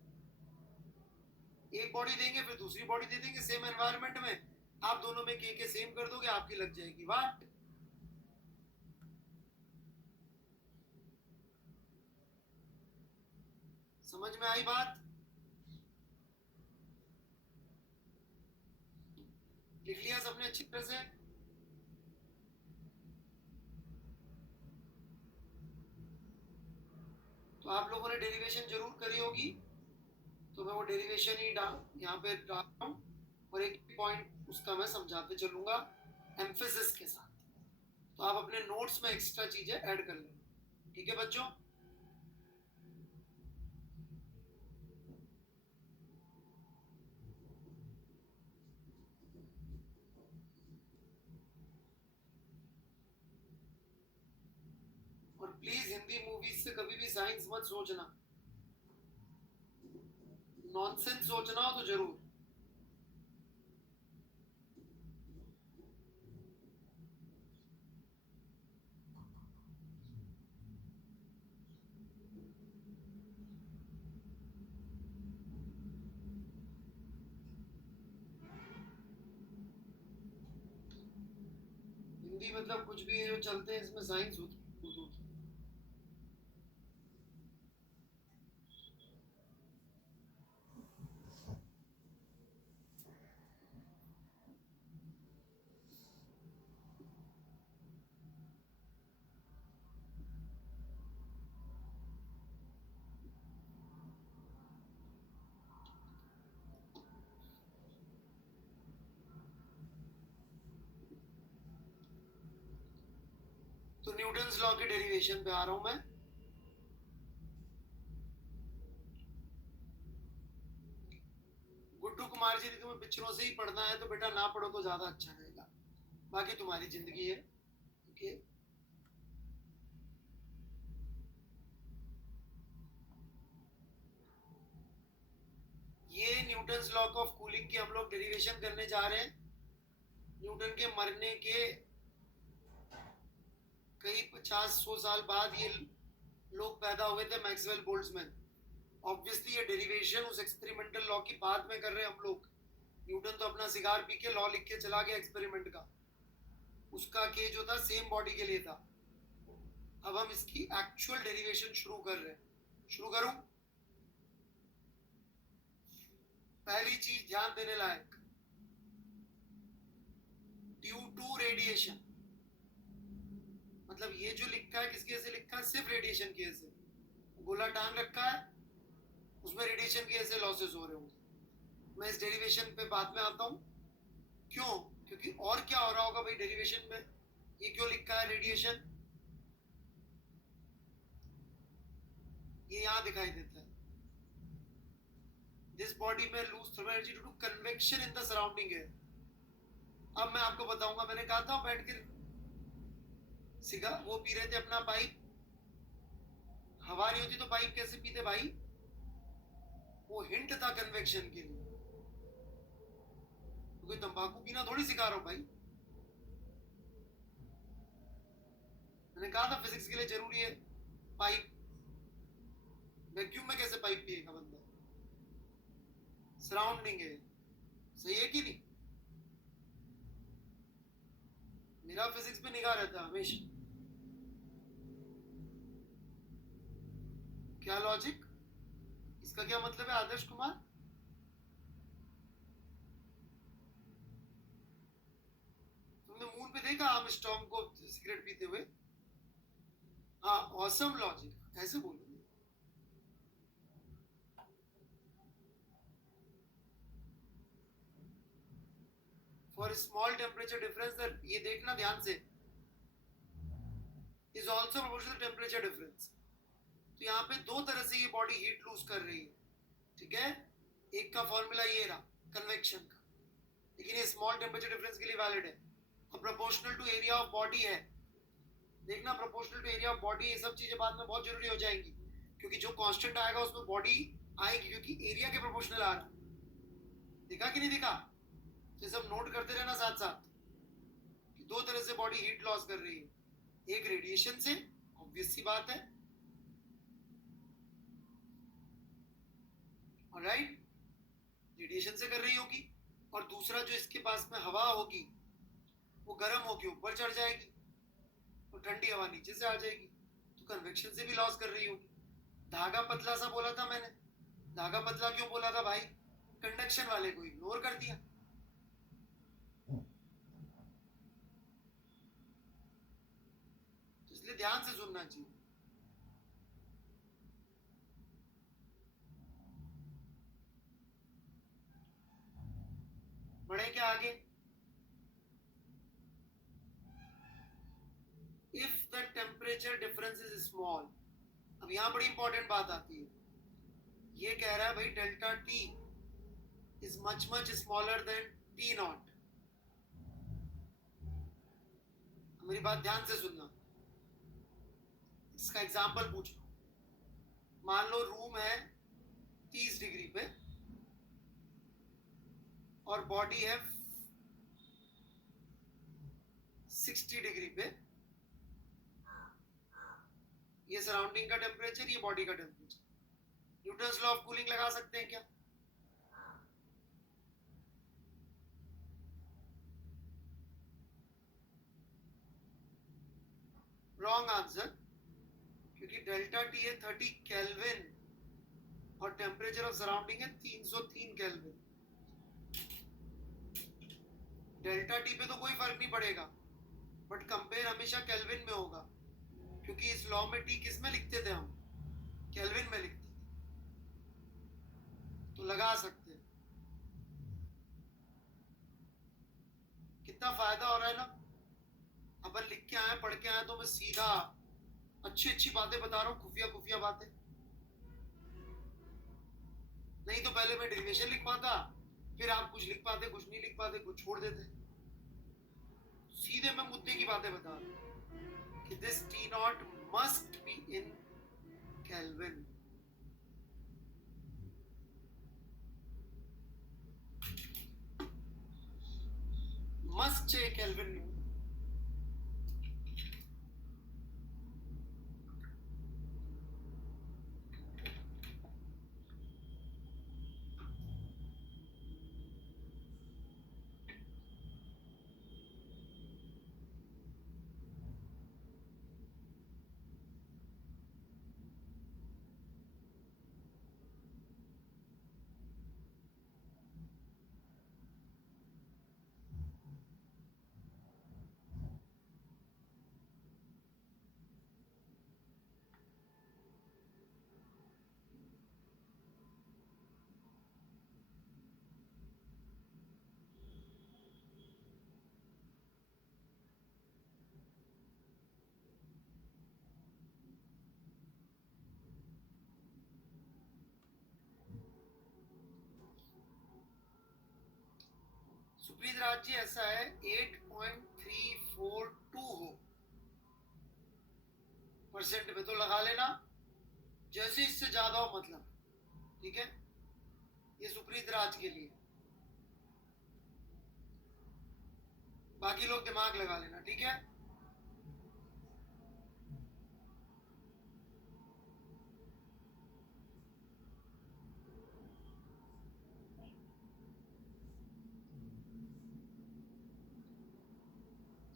एक बॉडी देंगे फिर दूसरी बॉडी दे देंगे सेम एनवायरनमेंट में, आप दोनों में के सेम कर दोगे, आपकी लग जाएगी वाट। समझ में आई बात? लिख लिया सबने अच्छी तरह से? तो आप लोगों ने डेरिवेशन जरूर करी होगी, तो मैं वो डेरिवेशन ही यहाँ पे डाल रहा हूँ, और एक पॉइंट उसका मैं समझाते चलूंगा एम्फेसिस के साथ। तो आप अपने नोट्स में एक्स्ट्रा चीजें ऐड कर लेंगे, ठीक है बच्चों? और प्लीज हिंदी मूवीज से कभी भी साइंस मत सोचना, नॉनसेंस सोचना हो तो जरूर। हिंदी मतलब कुछ भी जो चलते हैं इसमें साइंस होती। तो न्यूटन्स लॉ के डेरिवेशन पे आ रहा हूं मैं। गुड्डू कुमार जी, तुम्हें पिक्चरों से ही पढ़ना है तो बेटा ना पढ़ो तो ज्यादा अच्छा रहेगा, बाकी तुम्हारी जिंदगी है। ओके, ये न्यूटन्स लॉ ऑफ कूलिंग की हम लोग डेरिवेशन करने जा रहे हैं। न्यूटन के मरने के कई 50-100 साल बाद ये लोग पैदा हुए थे, मैक्सवेल बोल्ट्जमैन। ऑब्वियसली ये डेरिवेशन उस एक्सपेरिमेंटल लॉ की बाद में कर रहे हैं हम लोग। न्यूटन तो अपना सिगार पी के लॉ लिख के चला गया एक्सपेरिमेंट का, उसका के जो था सेम बॉडी के लिए था। अब हम इसकी एक्चुअल डेरिवेशन शुरू कर रहे हैं। शुरू करूं? पहली चीज ध्यान देने लायक, ड्यू टू रेडिएशन, मतलब ये जो लिखा है किसकी वजह से लिखा है? सिर्फ रेडिएशन की वजह से। गोला टांग रखा है, उसमें रेडिएशन की वजह से लॉसेस हो रहे होंगे। मैं इस डेरिवेशन पे बाद में आता हूं। क्यों? क्योंकि और क्या हो रहा होगा भाई डेरिवेशन में? ये क्यों लिखा है रेडिएशन? ये यहां दिखाई देता है, दिस बॉडी में lose thermal energy due to convection in the surrounding है। अब मैं आपको बताऊंगा, मैंने कहा था बैठ कर सिगार वो पी रहे थे अपना पाइप, हवा नहीं होती तो पाइप कैसे पीते भाई? वो हिंट था कन्वेक्शन के लिए। तो कोई तंबाकू पीना थोड़ी सिखा रहा हो भाई। मैंने कहा था फिजिक्स के लिए जरूरी है पाइप, वैक्यूम में कैसे पाइप पिएगा बंदा? सराउंडिंग है, सही है कि नहीं? मेरा फिजिक्स पे निगाह रहता है हमेशा। क्या लॉजिक? इसका क्या मतलब है आदर्श कुमार? तुमने मून पे देखा आर्मस्ट्रांग को सिगरेट पीते हुए? हाँ, ऑसम लॉजिक, ऐसे बोलो। फॉर स्मॉल टेम्परेचर डिफरेंस, ये देखना ध्यान से, is also proportional temperature difference. तो यहाँ पे दो तरह से ये बॉडी हीट लूज कर रही है, ठीक है? एक का फॉर्मूला ये रहा कन्वेक्शन का, लेकिन ये स्मॉल टेम्परेचर डिफरेंस के लिए वैलिड है। और proportional to area of body है, देखना proportional to area of body, ये सब चीजें बाद में बहुत जरूरी हो जाएंगी, क्योंकि जो कांस्टेंट आएगा उसमें बॉडी आएगी, क्योंकि एरिया के प्रोपोर्शनल आ रहा है। दिखा कि नहीं दिखा? तो सब नोट करते रहना साथ साथ कि दो तरह से बॉडी हीट लॉस कर रही है। एक रेडिएशन से, ऑब्वियस सी बात है, ऑलराइट, रेडिएशन से कर रही होगी। और दूसरा जो इसके पास में हवा होगी वो गर्म होगी ऊपर चढ़ जाएगी और ठंडी हवा नीचे से आ जाएगी, तो कन्वेक्शन से भी लॉस कर रही होगी। धागा पतला सा बोला था मैंने, धागा पतला क्यों बोला था भाई? कंडक्शन वाले को इग्नोर कर दिया। तो इसलिए ध्यान से सुनना चाहिए। बढ़े क्या आगे? If the temperature difference is small, अब यहां बड़ी इंपॉर्टेंट बात आती है। ये कह रहा है भाई delta T is much much smaller than T not. मेरी बात ध्यान से सुनना, इसका एग्जांपल पूछ लो। मान लो रूम है 30 डिग्री पे और बॉडी है 60 डिग्री पे। ये सराउंडिंग का टेम्परेचर, ये बॉडी का temperature. Newton's law of cooling लगा सकते हैं क्या? रॉन्ग आंसर, क्योंकि डेल्टा टी है 30 केल्विन और टेम्परेचर ऑफ सराउंडिंग है 303 केल्विन। डेल्टा टी पे तो कोई फर्क नहीं पड़ेगा, बट कंपेयर हमेशा केल्विन में होगा, क्योंकि इस लॉ में टी किस में लिखते थे हम? केल्विन में लिखते थे। तो लगा सकते हैं। कितना फायदा हो रहा है ना? अपन लिख के आए, पढ़ के आए, तो मैं सीधा अच्छी अच्छी बातें बता रहा हूँ, खुफिया खुफिया बातें। नहीं तो पहले मैं डेरिवेशन लिख पाता, फिर आप कुछ लिख पाते, कुछ नहीं लिख पाते, कुछ छोड़ देते। सीधे मैं मुद्दे की बातें बता रहा हूँ कि this T not must be in kelvin. Must है केल्विन में। सुप्रीत राज जी, ऐसा है 8.342 हो परसेंट में तो लगा लेना, जैसे इससे ज्यादा हो मतलब, ठीक है? ये सुप्रीत राज के लिए, बाकी लोग दिमाग लगा लेना, ठीक है?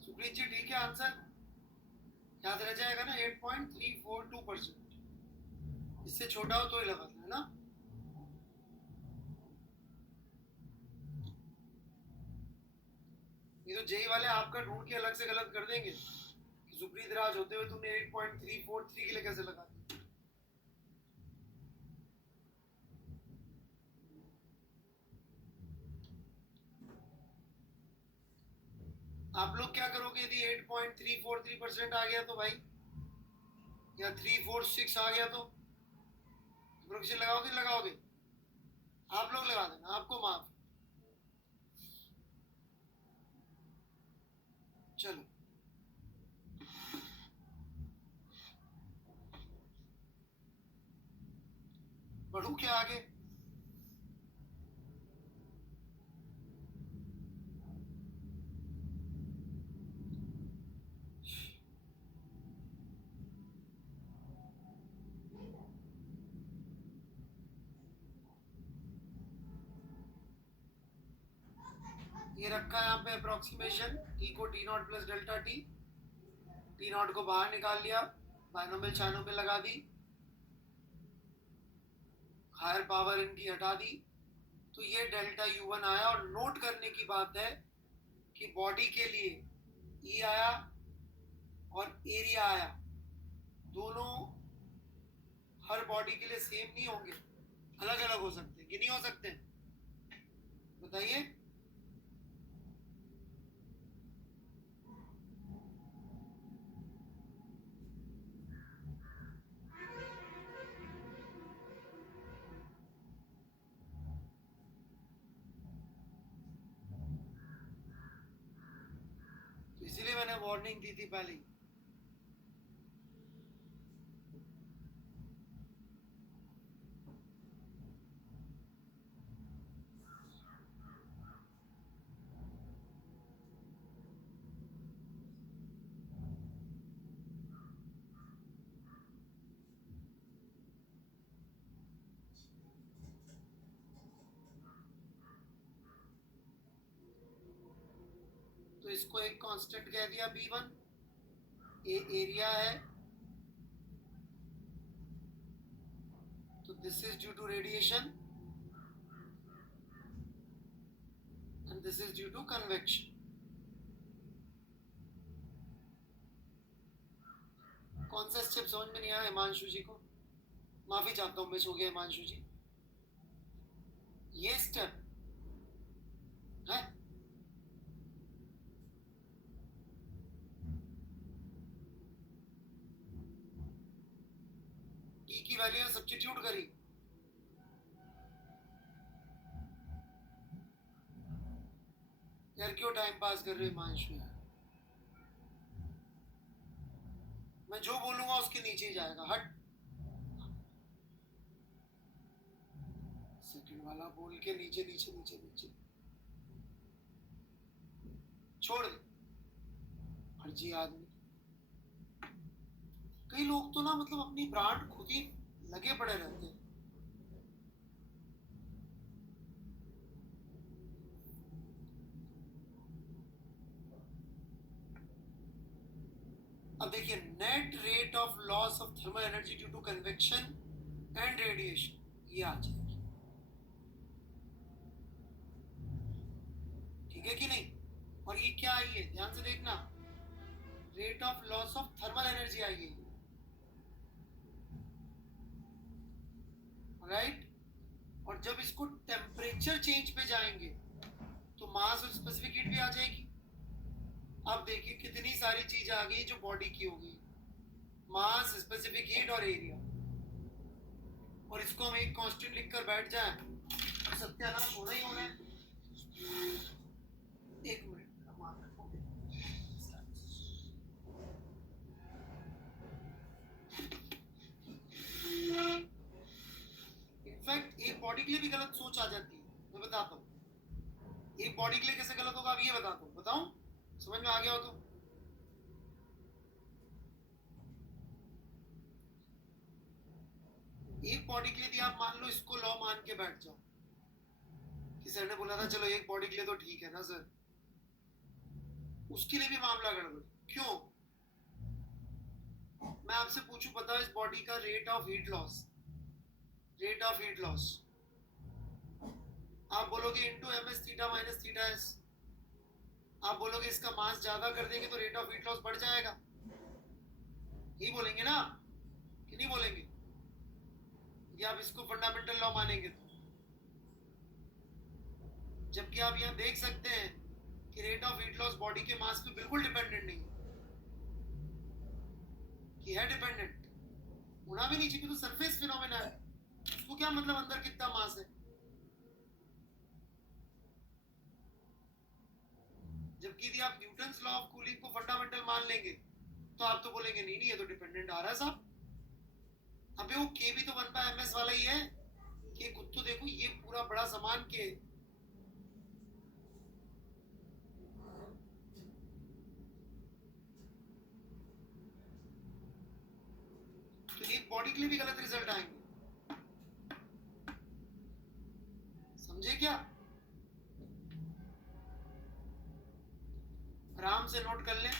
सुप्रीत जी ठीक है, आंसर याद रह जाएगा ना? 8.342%। इससे छोटा हो तो ही लगाना है ना? ये तो जेई वाले आपका ढूंढ के अलग से गलत कर देंगे कि सुप्रीत राज होते हुए तुमने 8.343 के लिए कैसे लगा दिया। आप लोग क्या करोगे यदि 8.343% आ गया तो भाई, या 346 आ गया तो? प्रोक्शन लगाओगे लगाओगे? आप लोग लगा देना, आपको माफ। चलो बढ़ू क्या आगे? ये रखा है यहाँ पे अप्रोक्सीमेशन, टी को T not plus delta T. T not को बाहर निकाल लिया, बाइनोमियल चाइनों पे लगा दी, हायर पावर इनकी हटा दी, तो ये डेल्टा U1 आया। और नोट करने की बात है कि बॉडी के लिए E आया और एरिया आया, दोनों हर बॉडी के लिए सेम नहीं होंगे, अलग अलग हो सकते हैं कि नहीं हो सकते? बताइए। तो इसीलिए मैंने वार्निंग दी थी पहले ही। तो इसको एक कांस्टेंट कह दिया B1, एरिया है, तो this is due to radiation and this is due to convection. कौन सा स्टेप समझ में नहीं आया हिमांशु जी को? माफी चाहता हूँ, मिस हो गया हिमांशु जी। ये स्टेप है ई की वैल्यू सब्स्टिट्यूट करी, यार क्यों टाइम पास कर रहे हो हिमांशु यार? मैं जो बोलूंगा उसके नीचे ही जाएगा, हट। सेकंड वाला बोल के नीचे नीचे नीचे नीचे छोड़ दे, फर्जी आदमी। कई लोग तो ना मतलब अपनी ब्रांड खुद ही लगे पड़े रहते हैं। अब देखिए, net rate of loss of thermal energy due to convection and radiation, ये आ जाएगी। ठीक है कि नहीं? और ये क्या आई है, ध्यान से देखना, rate of loss of thermal energy आई है, राइट? और जब इसको टेम्परेचर चेंज पे जाएंगे तो मास और स्पेसिफिक हीट भी आ जाएगी। अब देखिए कितनी सारी चीज आ गई जो बॉडी की हो गई, मास, स्पेसिफिक हीट और एरिया। और इसको हम एक कांस्टेंट लिखकर बैठ जाए तो सत्यानाश होना ही होना है। एक मिनट, इनफैक्ट एक बॉडी के लिए भी गलत सोच आ जाती है, मैं बताता हूँ। एक बॉडी के लिए कैसे गलत होगा, अब ये बताता हूँ, बताऊं? समझ में आ गया हो तो? एक बॉडी के लिए भी आप मान लो इसको लॉ मान के बैठ जाओ कि सर ने बोला था चलो एक बॉडी के लिए तो ठीक है ना सर, उसके लिए भी मामला गड़बड़। क्यों? मैं आपसे पूछूं, बताओ इस बॉडी का rate of heat loss, rate of heat loss, आप बोलोगे into M S theta minus theta S. आप बोलोगे इसका मास ज्यादा कर देंगे तो रेट ऑफ हीट लॉस बढ़ जाएगा, यही बोलेंगे ना कि नहीं बोलेंगे? ये आप इसको फंडामेंटल लॉ मानेंगे तो। जबकि आप यहाँ देख सकते हैं कि rate of heat loss body के मास पे बिल्कुल डिपेंडेंट नहीं है, कि है डिपेंडेंट, होना भी नहीं चाहिए, तो सरफेस फिनोमेना है, उसको क्या मतलब अंदर कितना मास है। जबकि यदि आप न्यूटन्स लॉ ऑफ कूलिंग को फंडामेंटल मान लेंगे तो आप तो बोलेंगे नहीं नहीं ये तो डिपेंडेंट आ रहा है साहब। अबे वो के भी तो 1/ms वाला ही है, कि खुद तो देखो ये पूरा बड़ा सामान के। तो एक बॉडी के लिए भी गलत रिजल्ट आएंगे, समझे क्या? आराम से नोट कर लें।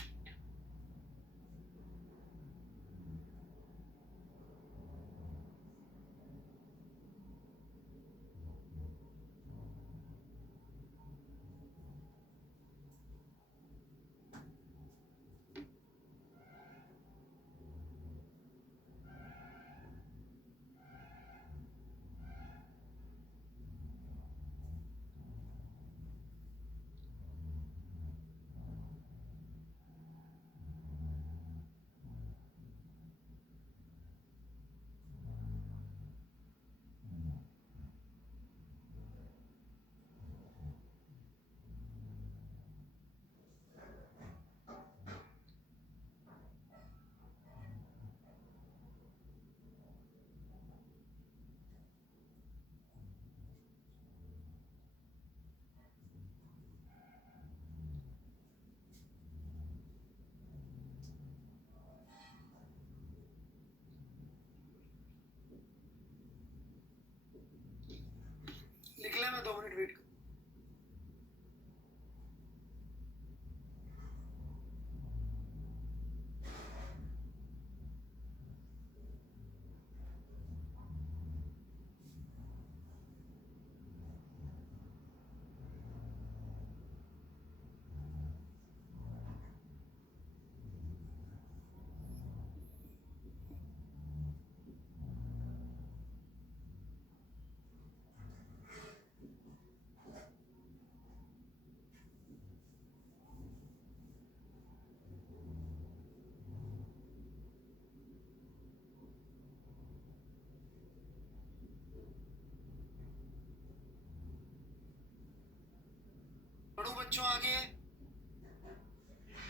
बच्चों आगे?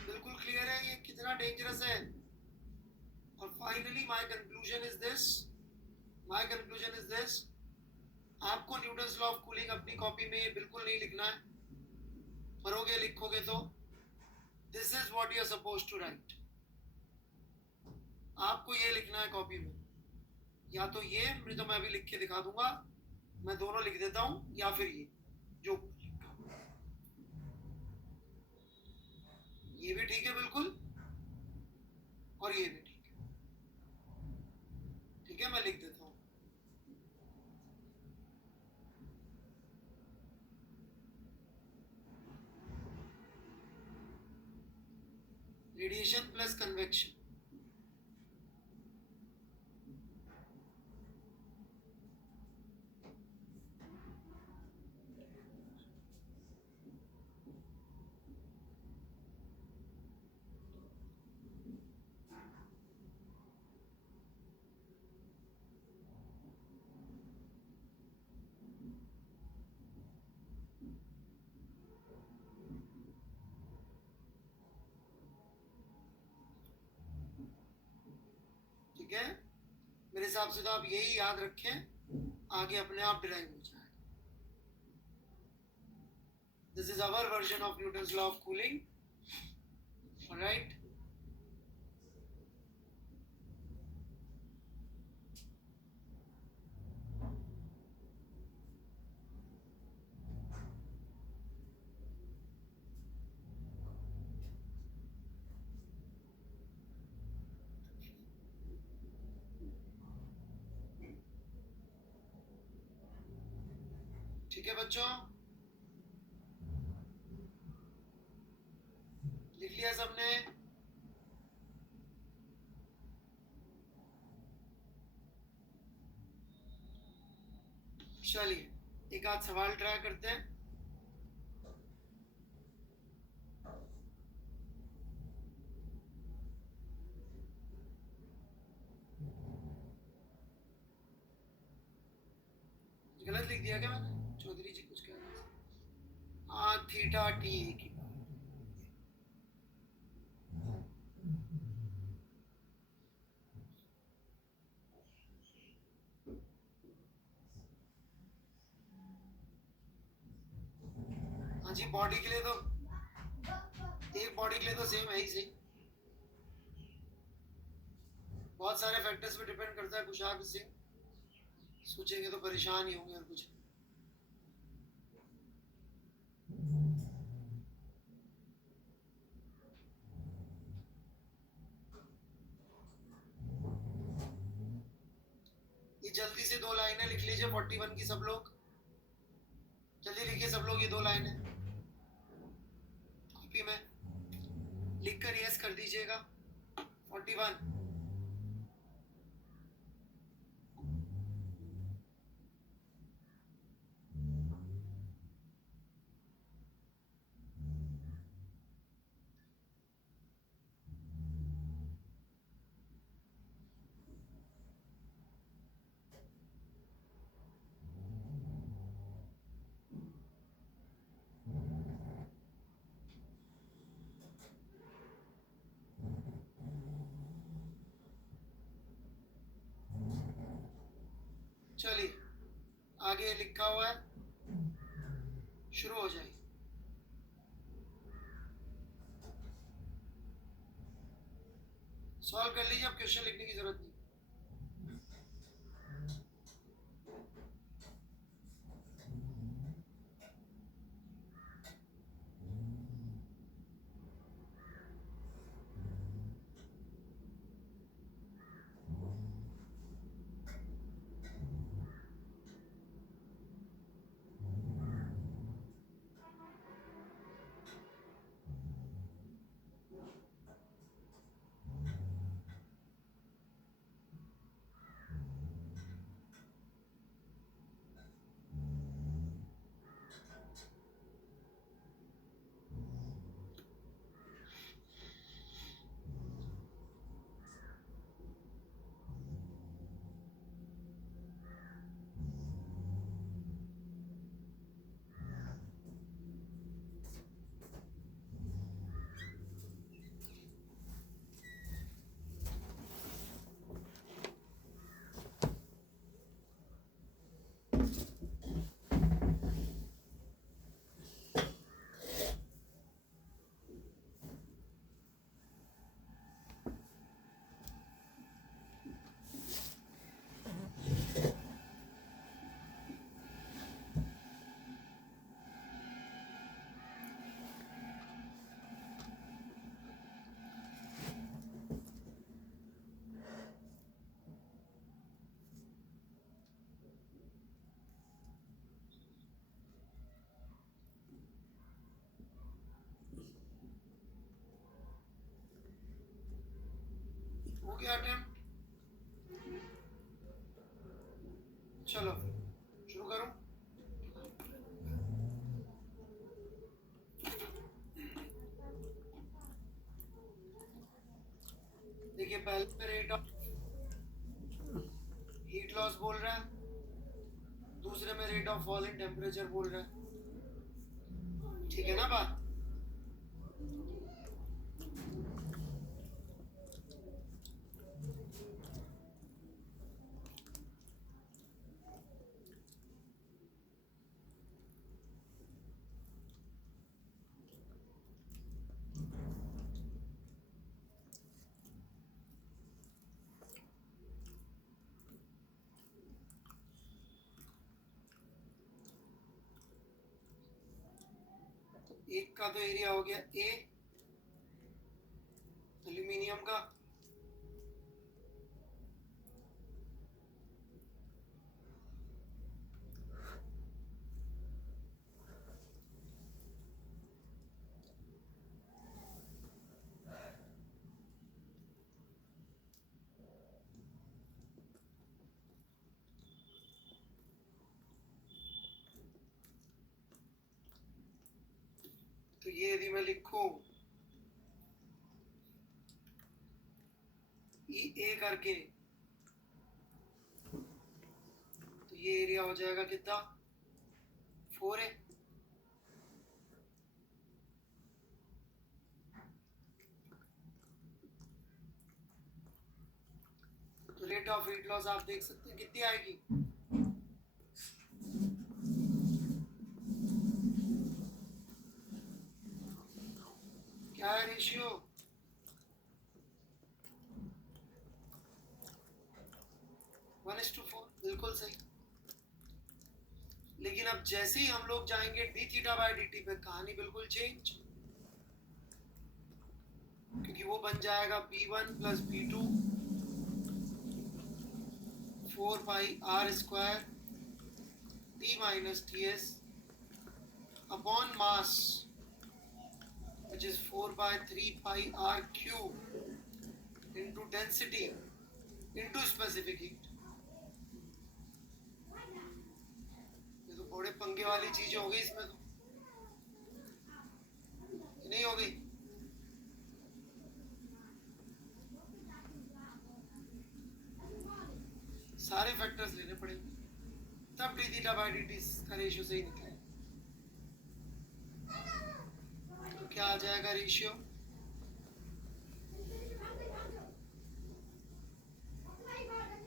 बिल्कुल क्लियर है ये कितना डेंजरस है? और finally my conclusion is this, आपको न्यूटन्स लॉ ऑफ कूलिंग अपनी कॉपी में ये बिल्कुल नहीं लिखना है, पढ़ोगे लिखोगे तो this is what you are supposed to write. आपको ये लिखना है कॉपी में, या तो ये तो मैं अभी लिख के दिखा दूंगा, मैं दोनों लिख देता हूं, या फिर ये जो ये भी ठीक है बिल्कुल, और ये भी ठीक है। ठीक है, मैं लिख देता हूं। Radiation plus convection. ठीक है, मेरे हिसाब से तो आप यही याद रखें, आगे अपने आप डिराइव हो जाए। This is our version of Newton's law of cooling, alright. ठीक है बच्चों, लिख लिया सबने? चलिए एक आध सवाल ट्राई करते हैं। गलत लिख दिया क्या मैंने? चौधरी जी कुछ कह रहे थे। हाँ, थीटा टी की। हाँ जी, बॉडी के लिए तो एक बॉडी के लिए तो सेम है ही सही। बहुत सारे फैक्टर्स पे डिपेंड करता है, कुछ आप इससे सोचेंगे तो परेशान ही होंगे और कुछ। ये जल्दी से दो लाइनें लिख लीजिए 41 की, सब लोग जल्दी लिखिए, सब लोग ये दो लाइनें कॉपी में लिखकर यस कर दीजिएगा। 41। चलिए आगे लिखा हुआ है, शुरू हो जाइए। सॉल्व कर लीजिए, अब क्वेश्चन लिखने की जरूरत नहीं। हो गया अटेम्प्ट? चलो शुरू करूं। देखिए पहले पे रेट ऑफ हीट लॉस बोल रहा है, दूसरे में rate of fall in temperature बोल रहा है। ठीक है ना बात? एक का तो एरिया हो गया ए एल्यूमिनियम का, तो ये यदि मैं लिखूं ई ए करके, तो ये एरिया हो जाएगा कितना? 4A। तो रेट ऑफ हीट लॉस आप देख सकते हैं कितनी आएगी? क्या है रेशियो? 1:4, बिल्कुल सही। लेकिन अब जैसे ही हम लोग जाएंगे D theta by D T पे, कहानी बिल्कुल चेंज, क्योंकि वो बन जाएगा P1 plus P2 4 pi R square T minus TS upon mass which is 4 by 3 pi r cube into density into specific heat। ये तो बड़े पंगे वाली चीजें हो गई इसमें, तो नहीं हो गई? सारे फैक्टर्स लेने पड़ेंगे तब D theta by D T का रेशियो सही निकले। तो क्या आ जाएगा ratio?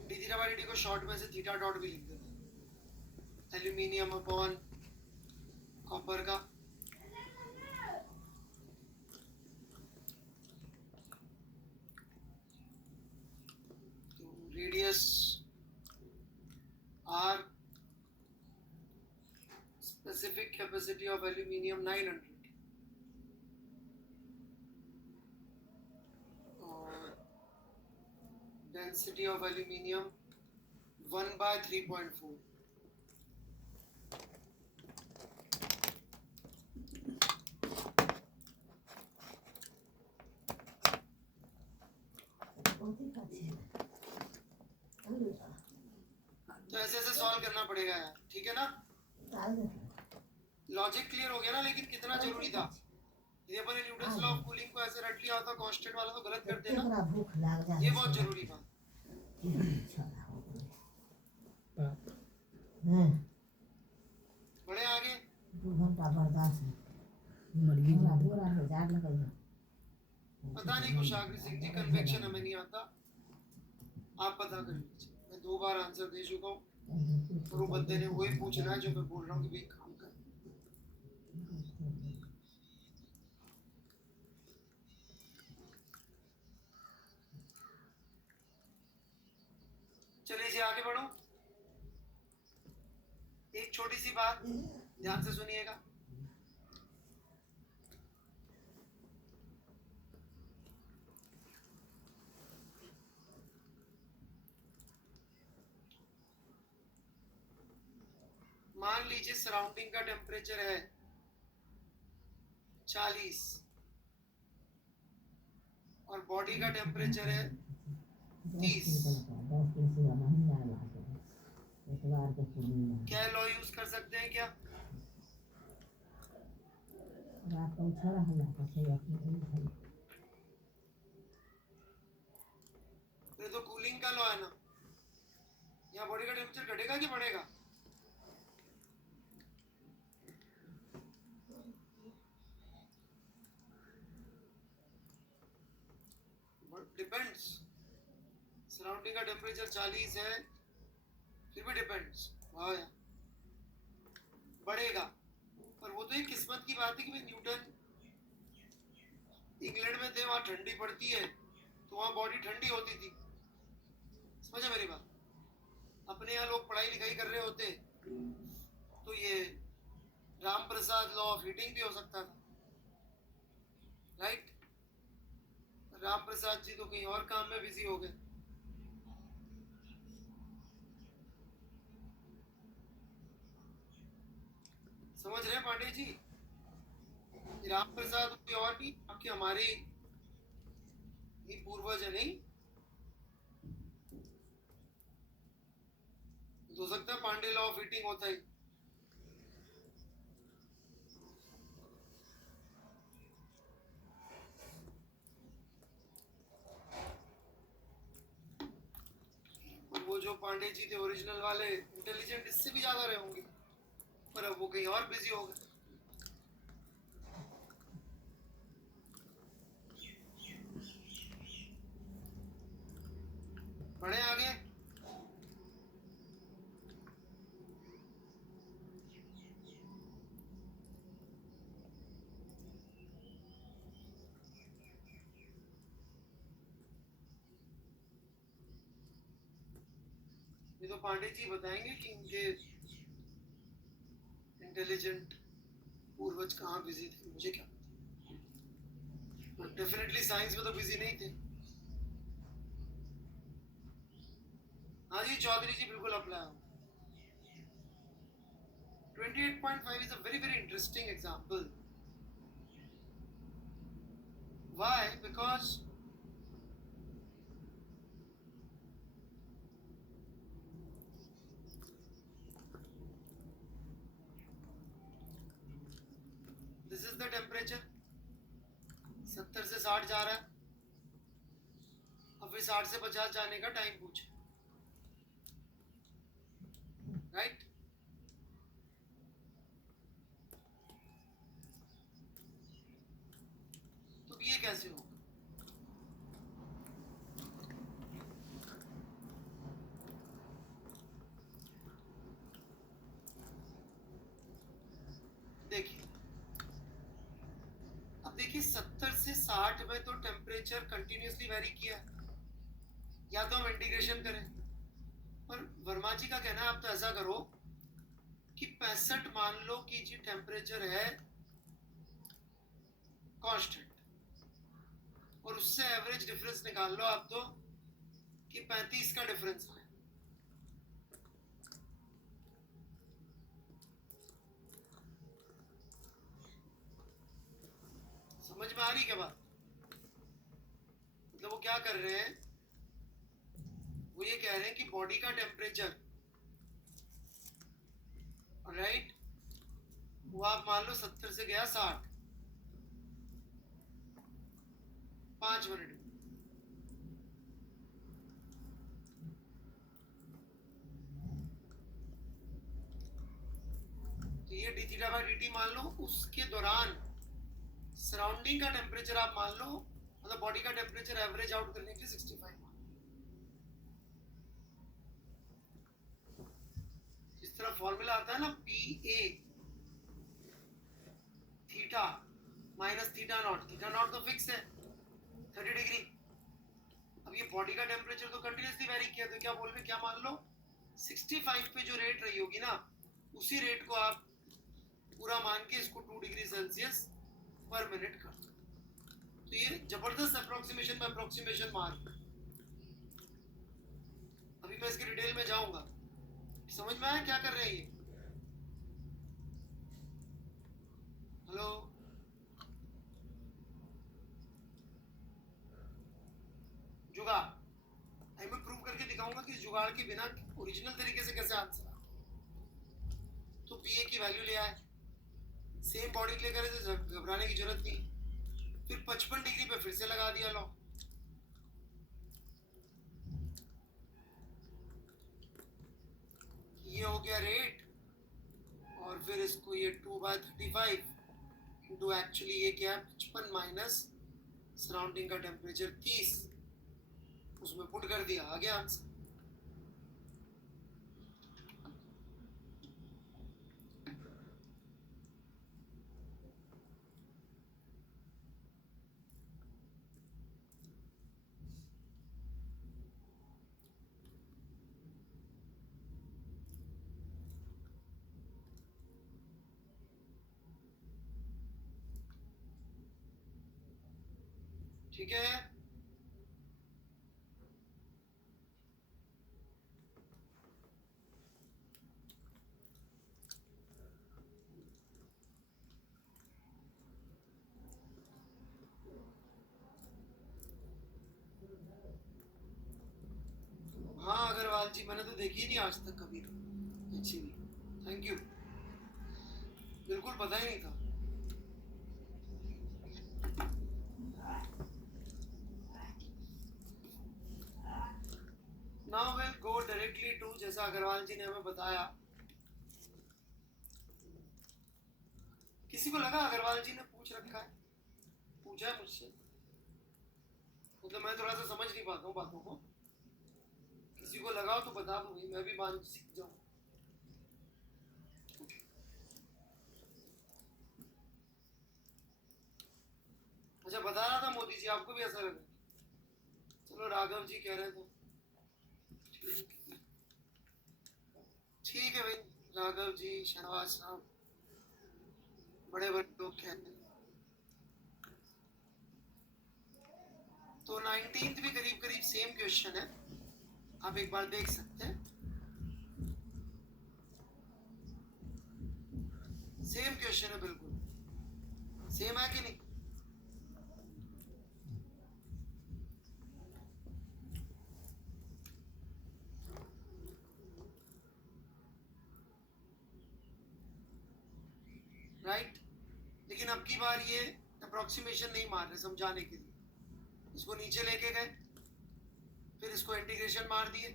D theta by D T को शॉर्ट में से थीटा डॉट भी लिख देते हैं, एल्यूमिनियम अपॉन कॉपर का। तो radius R, specific capacity of aluminium 900 और density of aluminium 1 by 3.4। तो ऐसे ऐसे सॉल्व करना पड़ेगा यार, ठीक है ना? लॉजिक क्लियर हो गया ना? लेकिन कितना जरूरी था। यदि अपन ने न्यूटन्स लॉ ऑफ कूलिंग को ऐसे रट लिया होता कांस्टेंट वाला तो गलत करते ना, ये बहुत जरूरी था। बड़े आगे 2 घंटा बर्दाश्त है। पता नहीं कुशाग्र सिंह जी, कन्वेक्शन हमें नहीं आता, आप पता कर लीजिए। मैं 2 बार आंसर दे चुका हूँ और वो बंदे ने वही पूछना है जो मैं बोल रहा हूँ कि भाई काम कर। चलिए जी आगे बढ़ो। एक छोटी सी बात ध्यान से सुनिएगा। मान लीजिए सराउंडिंग का टेम्परेचर है 40 और बॉडी का टेम्परेचर है 30। 10 दिन से महीना लास्ट इतवार के पूर्णिमा क्या लॉ यूज कर सकते हैं क्या? रात को उठा रहा कैसे अपने ये तो कूलिंग का लॉ है ना, यहाँ बॉडी का टेम्परेचर घटेगा कि बढ़ेगा? डिपेंड्स। सराउंडिंग का टेम्परेचर 40 है, फिर भी डिपेंड्स, बढ़ेगा। पर वो तो एक किस्मत की बात है कि भाई न्यूटन इंग्लैंड में थे, वहां ठंडी पड़ती है तो वहां बॉडी ठंडी होती थी। समझे मेरी बात? अपने यहाँ लोग पढ़ाई लिखाई कर रहे होते तो ये Ram Prasad law of heating भी हो सकता था, राइट? राम प्रसाद जी तो कहीं और काम में बिजी हो गए। समझ रहे हैं पांडे जी? राम प्रसाद कोई और नहीं, आपके हमारे ही पूर्वज है। नहीं हो सकता है पांडे लॉ ऑफ हीटिंग होता है। वो जो पांडे जी थे ओरिजिनल वाले, इंटेलिजेंट इससे भी ज्यादा रहे होंगे, पर अब वो कहीं और बिजी हो गए। बढ़े आगे। ये तो पांडे जी बताएंगे कि इनके इंटेलिजेंट पूर्वज कहाँ बिजी थे, मुझे क्या पता। डेफिनेटली साइंस में तो बिजी नहीं थे। हाँ जी चौधरी जी, बिल्कुल अप्लाई हो। 28.5 is a very very interesting example. Why? Because this is the temperature, 70 से 60 जा रहा है, अब फिर 60 से 50 जाने का टाइम पूछे, राइट? तो ये कैसे होगा? देखिए, अब देखिए 70 से 60 में तो टेम्परेचर कंटिन्यूसली वेरी किया है, या तो हम इंटीग्रेशन करें, पर वर्मा जी का कहना है आप तो ऐसा करो कि 65 मान लो कि जी टेम्परेचर है कांस्टेंट, और उससे एवरेज डिफरेंस निकाल लो आप तो कि 35 का डिफरेंस है। समझ में आ रही क्या बात? मतलब वो क्या कर रहे हैं, वो ये कह रहे हैं कि बॉडी का टेम्परेचर, राइट, वो आप मान लो 70 से गया 60, 5 मिनट। तो ये D theta by D T मान लो, उसके दौरान सराउंडिंग का टेम्परेचर आप मान लो, मतलब बॉडी का टेम्परेचर एवरेज आउट करने के लिए 65 मान। इस तरह फॉर्मूला आता है ना, P A theta minus theta naught. Theta naught तो फिक्स है 30 डिग्री। अब ये बॉडी का टेम्परेचर तो कंटिन्यूसली वेरी किया, तो क्या बोल रहे, क्या मान लो 65 पे जो रेट रही होगी ना, उसी रेट को आप पूरा मान के इसको 2 डिग्री सेल्सियस पर मिनट कर दो। तो ये जबरदस्त अप्रोक्सीमेशन में अप्रोक्सीमेशन मार। अभी मैं इसके डिटेल में जाऊंगा। समझ में आया क्या कर रहे हैं ये? हेलो जुगा, आई कि जुगाड़ के बिना ओरिजिनल तरीके से कैसे आंसर आता। तो पीए की वैल्यू ले आए, सेम बॉडी लेकर तो घबराने की जरूरत नहीं। फिर 55 डिग्री पे फिर से लगा दिया लॉ, ये हो गया रेट, और फिर इसको ये 2/35 इंटू एक्चुअली ये क्या है 55 माइनस सराउंडिंग का टेम्परेचर 30, उसमें पुट कर दिया, आ गया आंसर। ठीक है, हाँ अग्रवाल जी, मैंने तो देखी नहीं आज तक कभी एक्चुअली, थैंक यू, बिल्कुल पता ही नहीं था। Now will go directly to, जैसा अग्रवाल जी ने हमें बताया। किसी को लगा अग्रवाल जी ने पूछ रखा है, पूछा है मुझसे, मतलब मैं थोड़ा सा समझ नहीं पाता हूँ बातों को, किसी को लगाओ तो बता दो भाई, मैं भी बात सीख जाऊँ। अच्छा, बता रहा था मोदी जी, आपको भी ऐसा लगा? चलो राघव जी कह रहे थे, ठीक है भाई, राघव जी, शहनवाज साहब, बड़े बड़े लोग कहते हैं। तो 19th भी करीब करीब सेम क्वेश्चन है, आप एक बार देख सकते हैं, सेम क्वेश्चन है, बिल्कुल सेम है कि नहीं? राइट, लेकिन अब की बार ये अप्रोक्सीमेशन नहीं मार रहे समझाने के लिए, इसको नीचे लेके गए, फिर इसको इंटीग्रेशन मार दिए,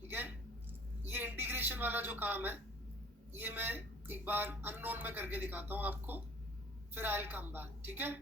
ठीक है। ये इंटीग्रेशन वाला जो काम है, ये मैं एक बार अननोन में करके दिखाता हूँ आपको, फिर आई विल कम बैक, ठीक है।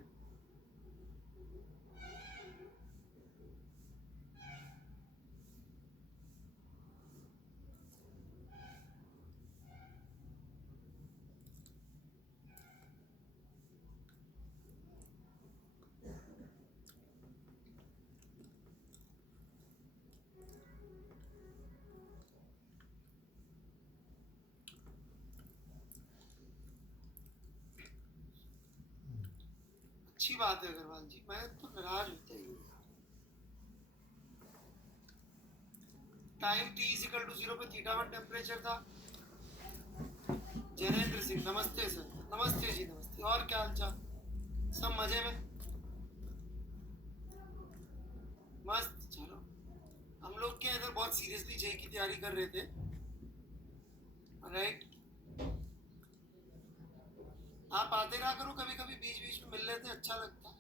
अच्छी बात है अग्रवाल जी, मैं तो नाराज होता ही हूँ। Time t is equal to 0 पे θ1 टेम्परेचर था। जयेंद्र सिंह, नमस्ते सर। नमस्ते जी, नमस्ते, और क्या हालचाल, सब मजे में? मस्त, चलो। हम लोग के इधर बहुत सीरियसली जेई की तैयारी कर रहे थे, राइट। आप आते रहा करो, कभी कभी बीच बीच में मिल लेते, अच्छा लगता है।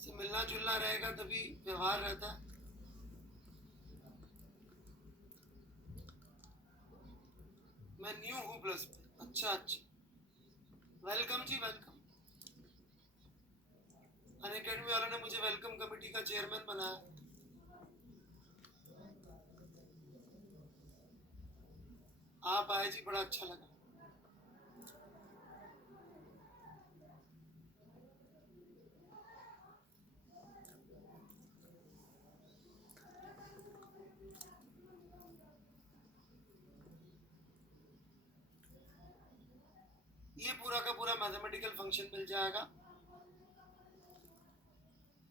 से मिलना जुलना रहेगा तभी व्यवहार रहता है। मैं न्यू हूँ प्लस पे, अच्छा अच्छा, वेलकम जी वेलकम। अनअकैडमी वालों ने मुझे वेलकम कमेटी का चेयरमैन बनाया, आप आए जी, बड़ा अच्छा लगा। ये पूरा का पूरा मैथमेटिकल फंक्शन मिल जाएगा।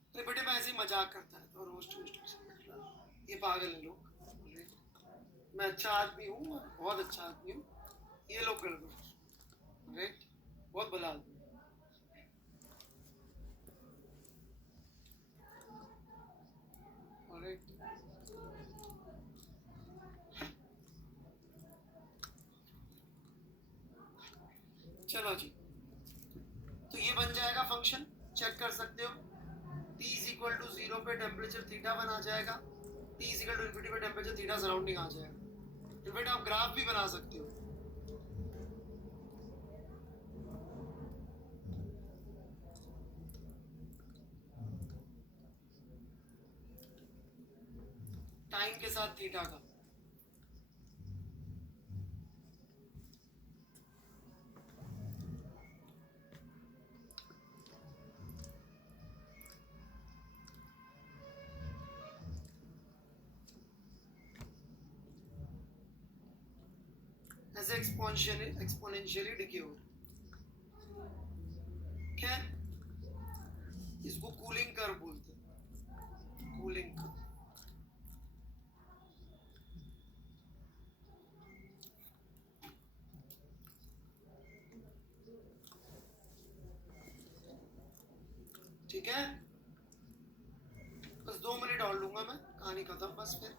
अरे बेटे, मैं ऐसे ही मजाक करता रहता हूँ, रोस्ट वोस्ट, ये पागल है लोग। मैं अच्छा आदमी हूँ, बहुत अच्छा आदमी हूँ, ये लोग गड़बड़, राइट, बहुत भला टर्मिनोलॉजी। तो ये बन जाएगा फंक्शन, चेक कर सकते हो। T इज इक्वल टू 0 पे टेम्परेचर थीटा बन आ जाएगा, T is equal to infinity पे टेम्परेचर थीटा सराउंडिंग आ जाएगा। इनफैक्ट आप ग्राफ भी बना सकते हो। टाइम के साथ थीटा का। ऐसे एक्सपोनेंशियली डिके हो रहा है। क्या इसको कूलिंग कर्व बोलते हैं, कूलिंग कर्व। ठीक है, बस 2 मिनट और लूंगा मैं, कहानी खत्म बस फिर।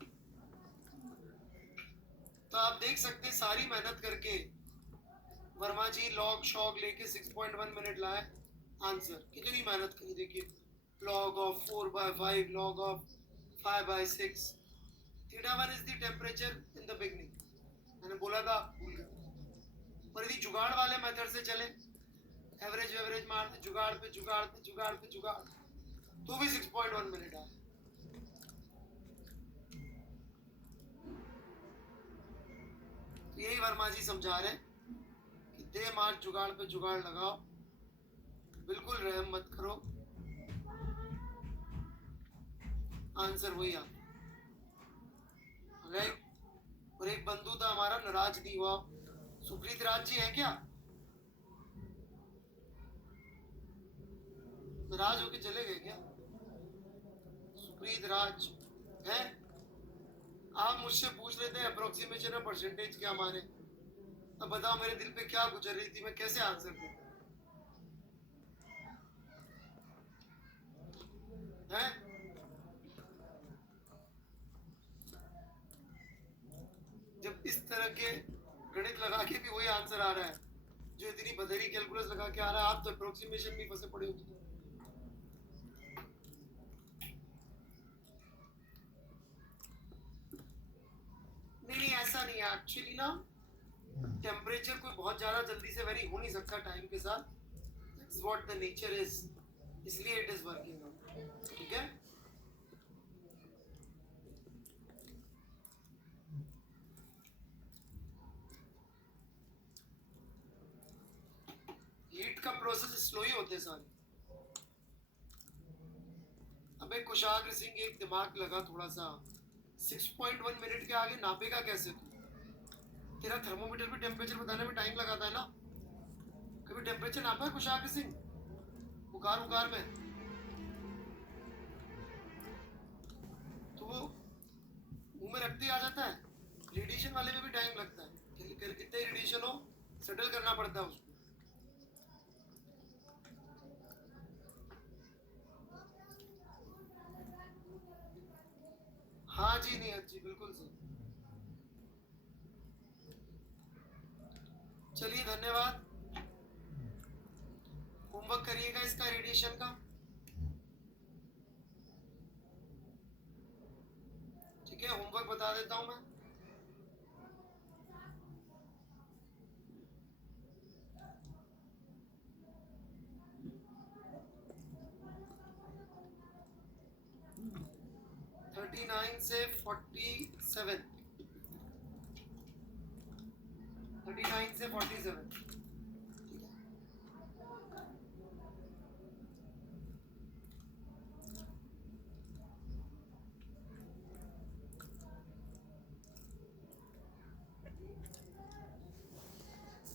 तो आप देख सकते हैं सारी मेहनत करके वर्मा जी लॉग शॉग लेके 6.1 मिनट लाए आंसर। कितनी मेहनत करी देखिए, log of 4/5, log of 5/6। Theta 1 is the temperature in the beginning, मैंने बोला था भूल गए। और यदि जुगाड़ वाले मेथड से चले, एवरेज एवरेज मारते जुगाड़ पे जुगाड़ पे जुगाड़ पे जुगाड़, तो भी 6.1 मिनट आए। तो यही वर्मा जी समझा रहे हैं कि दे मार जुगाड़ पे जुगाड़ लगाओ, बिल्कुल रहम मत करो, आंसर वही आता। राइट। और एक बंधु था हमारा, नाराज नहीं हुआ, सुप्रीत राज जी है क्या? नाराज होके चले गए क्या? सुप्रीत राज है? आप मुझसे पूछ रहे थे अप्रोक्सीमेशन और परसेंटेज क्या माने, अब बताओ मेरे दिल पे क्या गुजर रही थी, मैं कैसे आंसर दूं? है? जब इस तरह के गणित लगा के भी वही आंसर आ रहा है जो इतनी बधेरी कैलकुलस लगा के आ रहा है, आप तो अप्रोक्सीमेशन में फंसे पड़े हो। नहीं ऐसा नहीं है एक्चुअली ना, टेम्परेचर कोई बहुत ज्यादा जल्दी से वेरी हो नहीं सकता टाइम के साथ, that's what the nature is, इसलिए इट इज वर्किंग आउट। ठीक है, हीट का प्रोसेस स्लो ही होते सारे। अबे कुशाग्र सिंह, एक दिमाग लगा थोड़ा सा, 6.1 मिनट के आगे नापेगा कैसे तू? तेरा थर्मोमीटर भी टेम्परेचर बताने में टाइम लगाता है ना, कभी टेम्परेचर नापा है कुशाग्र सिंह? बुखार उखार में तो वो मुंह में रखते ही आ जाता है। रेडिएशन वाले में भी टाइम लगता है, कितने रेडिएशन हो सेटल करना पड़ता है उसको। हाँ जी, नहीं जी, बिल्कुल सही। चलिए धन्यवाद, होमवर्क करिएगा इसका रेडिएशन का। ठीक है, होमवर्क बता देता हूं मैं। से 47, 39 से 47।